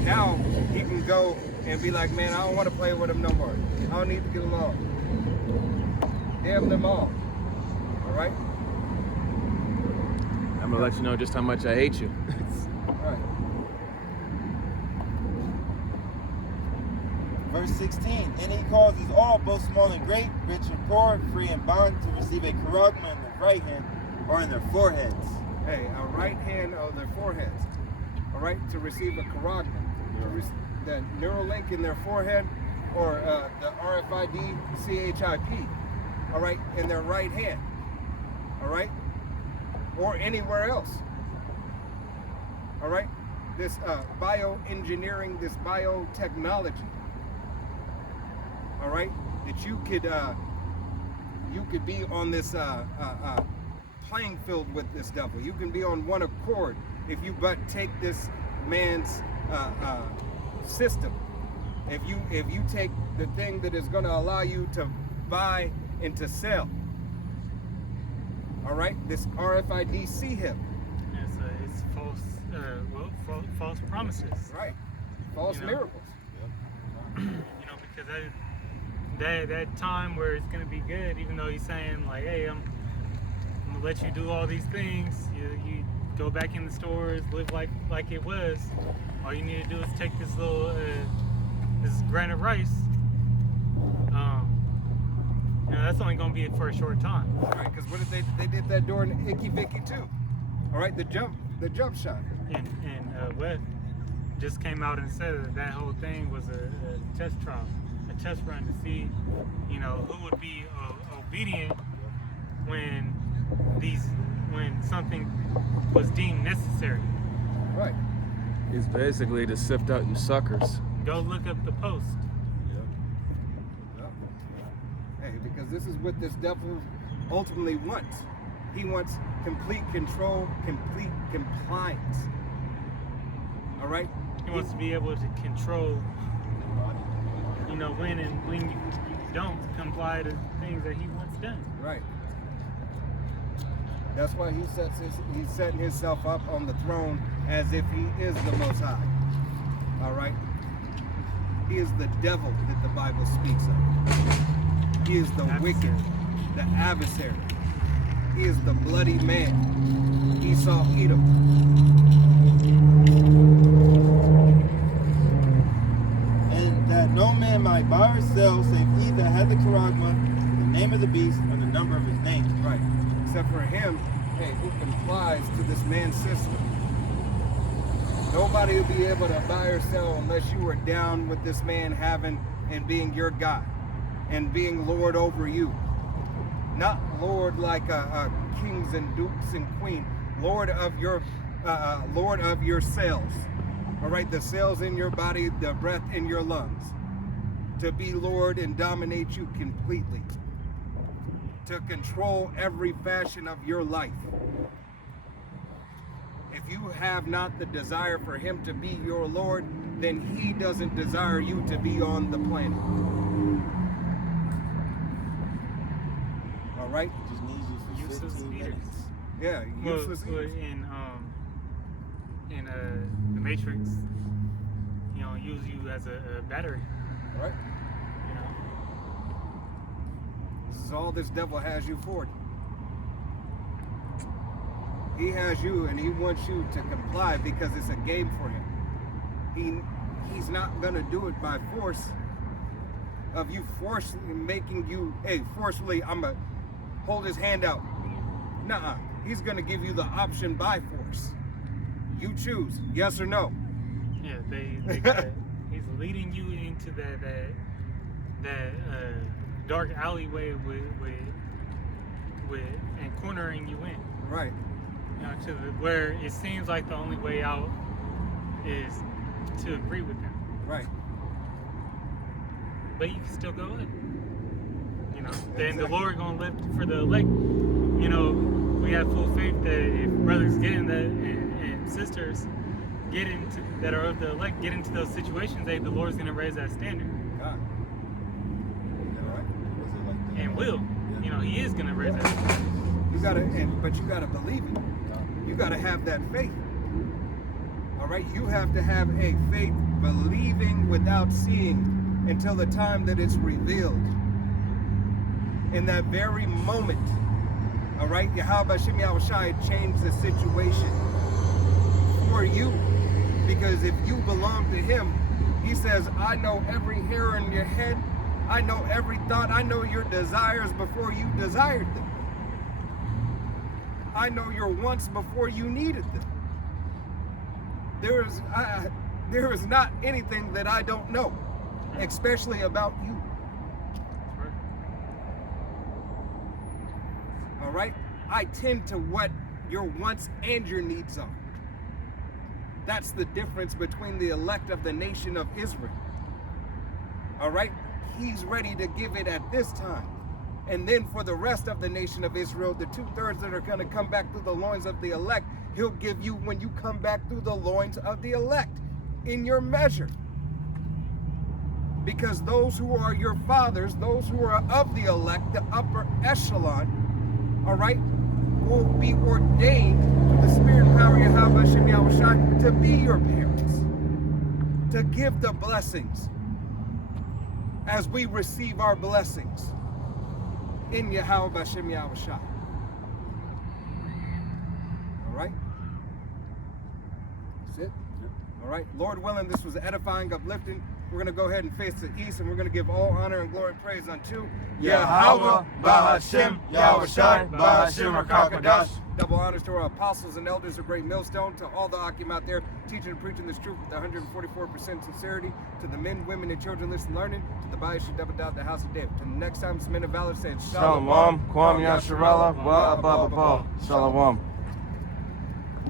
Now he can go and be like, man, I don't want to play with him no more. I don't need to get along. Damn them all. All right? I'm gonna let you know just how much I hate you. All right. Verse 16, and he causes all, both small and great, rich and poor, free and bond, to receive a charagma in their right hand or in their foreheads. Hey, a right hand of their foreheads. All right, to receive a charagma. The Neuralink in their forehead, or the RFID CHIP, all right, in their right hand, all right, or anywhere else, all right. This bioengineering, this biotechnology, all right, that you could be on this playing field with this devil. You can be on one accord if you but take this man's system. If you take the thing that is going to allow you to buy and to sell, all right, this RFID CHIP, It's false promises, right? False You know. miracles. Because that time where it's gonna be good, even though he's saying like, hey, I'm gonna let you do all these things. You go back in the stores, live like it was. All you need to do is take this little this grain of rice. That's only gonna be for a short time. All right, because what did they did that during Icky Vicky too? All right, the jump shot. And West just came out and said that whole thing was a test trial, a test run to see, who would be obedient when something was deemed necessary. Right. It's basically to sift out you suckers. Go look up the post. Yep. Hey, because this is what this devil ultimately wants. He wants complete control, complete compliance. All right? He wants to be able to control, when you don't comply to things that he wants done. Right. That's why he's setting himself up on the throne as if he is the Most High. All right? He is the devil that the Bible speaks of. He is the wicked, the adversary. He is the bloody man. Esau Edom. And that no man might buy or sell save he that had the charagma, the name of the beast, and the number of his name. Right. Except for him, hey, who complies to this man's system. Nobody will be able to buy or sell unless you are down with this man having and being your God and being Lord over you. Not Lord like kings and dukes and queen. Lord of your cells. All right, the cells in your body, the breath in your lungs. To be Lord and dominate you completely. To control every fashion of your life. If you have not the desire for him to be your Lord, then he doesn't desire you to be on the planet. All right? Just needs you for Useless 15 leaders. minutes. Yeah, useless. In the Matrix, use you as a battery. All right? This is all this devil has you for. He has you and he wants you to comply because it's a game for him. He's not gonna do it by force of you forcefully making you, hey, forcefully, I'm gonna hold his hand out. Nuh-uh. He's gonna give you the option by force. You choose, yes or no. Yeah, he's leading you into that dark alleyway with and cornering you in. Right. To where it seems like the only way out is to agree with him. Right. But you can still go in. Then the Lord gonna live for the elect. We have full faith that if brothers get in that and sisters that are of the elect get into those situations, the Lord's gonna raise that standard. God. All right. Was it like that? And will. He is gonna raise that standard. But you gotta believe it. You got to have that faith. All right? You have to have a faith believing without seeing until the time that it's revealed. In that very moment, all right, Yahweh Shem Yahushai changed the situation for you. Because if you belong to him, he says, I know every hair on your head. I know every thought. I know your desires before you desired them. I know your wants before you needed them. There is not anything that I don't know, especially about you. All right? I tend to what your wants and your needs are. That's the difference between the elect of the nation of Israel. All right? He's ready to give it at this time. And then for the rest of the nation of Israel, the 2/3 that are going to come back through the loins of the elect, he'll give you when you come back through the loins of the elect in your measure. Because those who are your fathers, those who are of the elect, the upper echelon, all right, will be ordained through the spirit power of Yahweh Shem Yahushai to be your parents, to give the blessings as we receive our blessings in Yahweh Shem Yahushai. All right? That's it? Yep. All right? Lord willing, this was edifying, uplifting. We're going to go ahead and face the east, and we're going to give all honor and glory and praise unto Yahweh, Bahashem, Yahushai, Bahashem, Rakakadash. Double honors to our apostles and elders of Great Millstone, to all the Akim out there teaching and preaching this truth with 144% sincerity, to the men, women, and children listening learning, to the Bayis Shadabadad, the house of David. To the next time, it's men of valor saying Shalom, Kwam Yasharala, Wa Ababa, Shalom.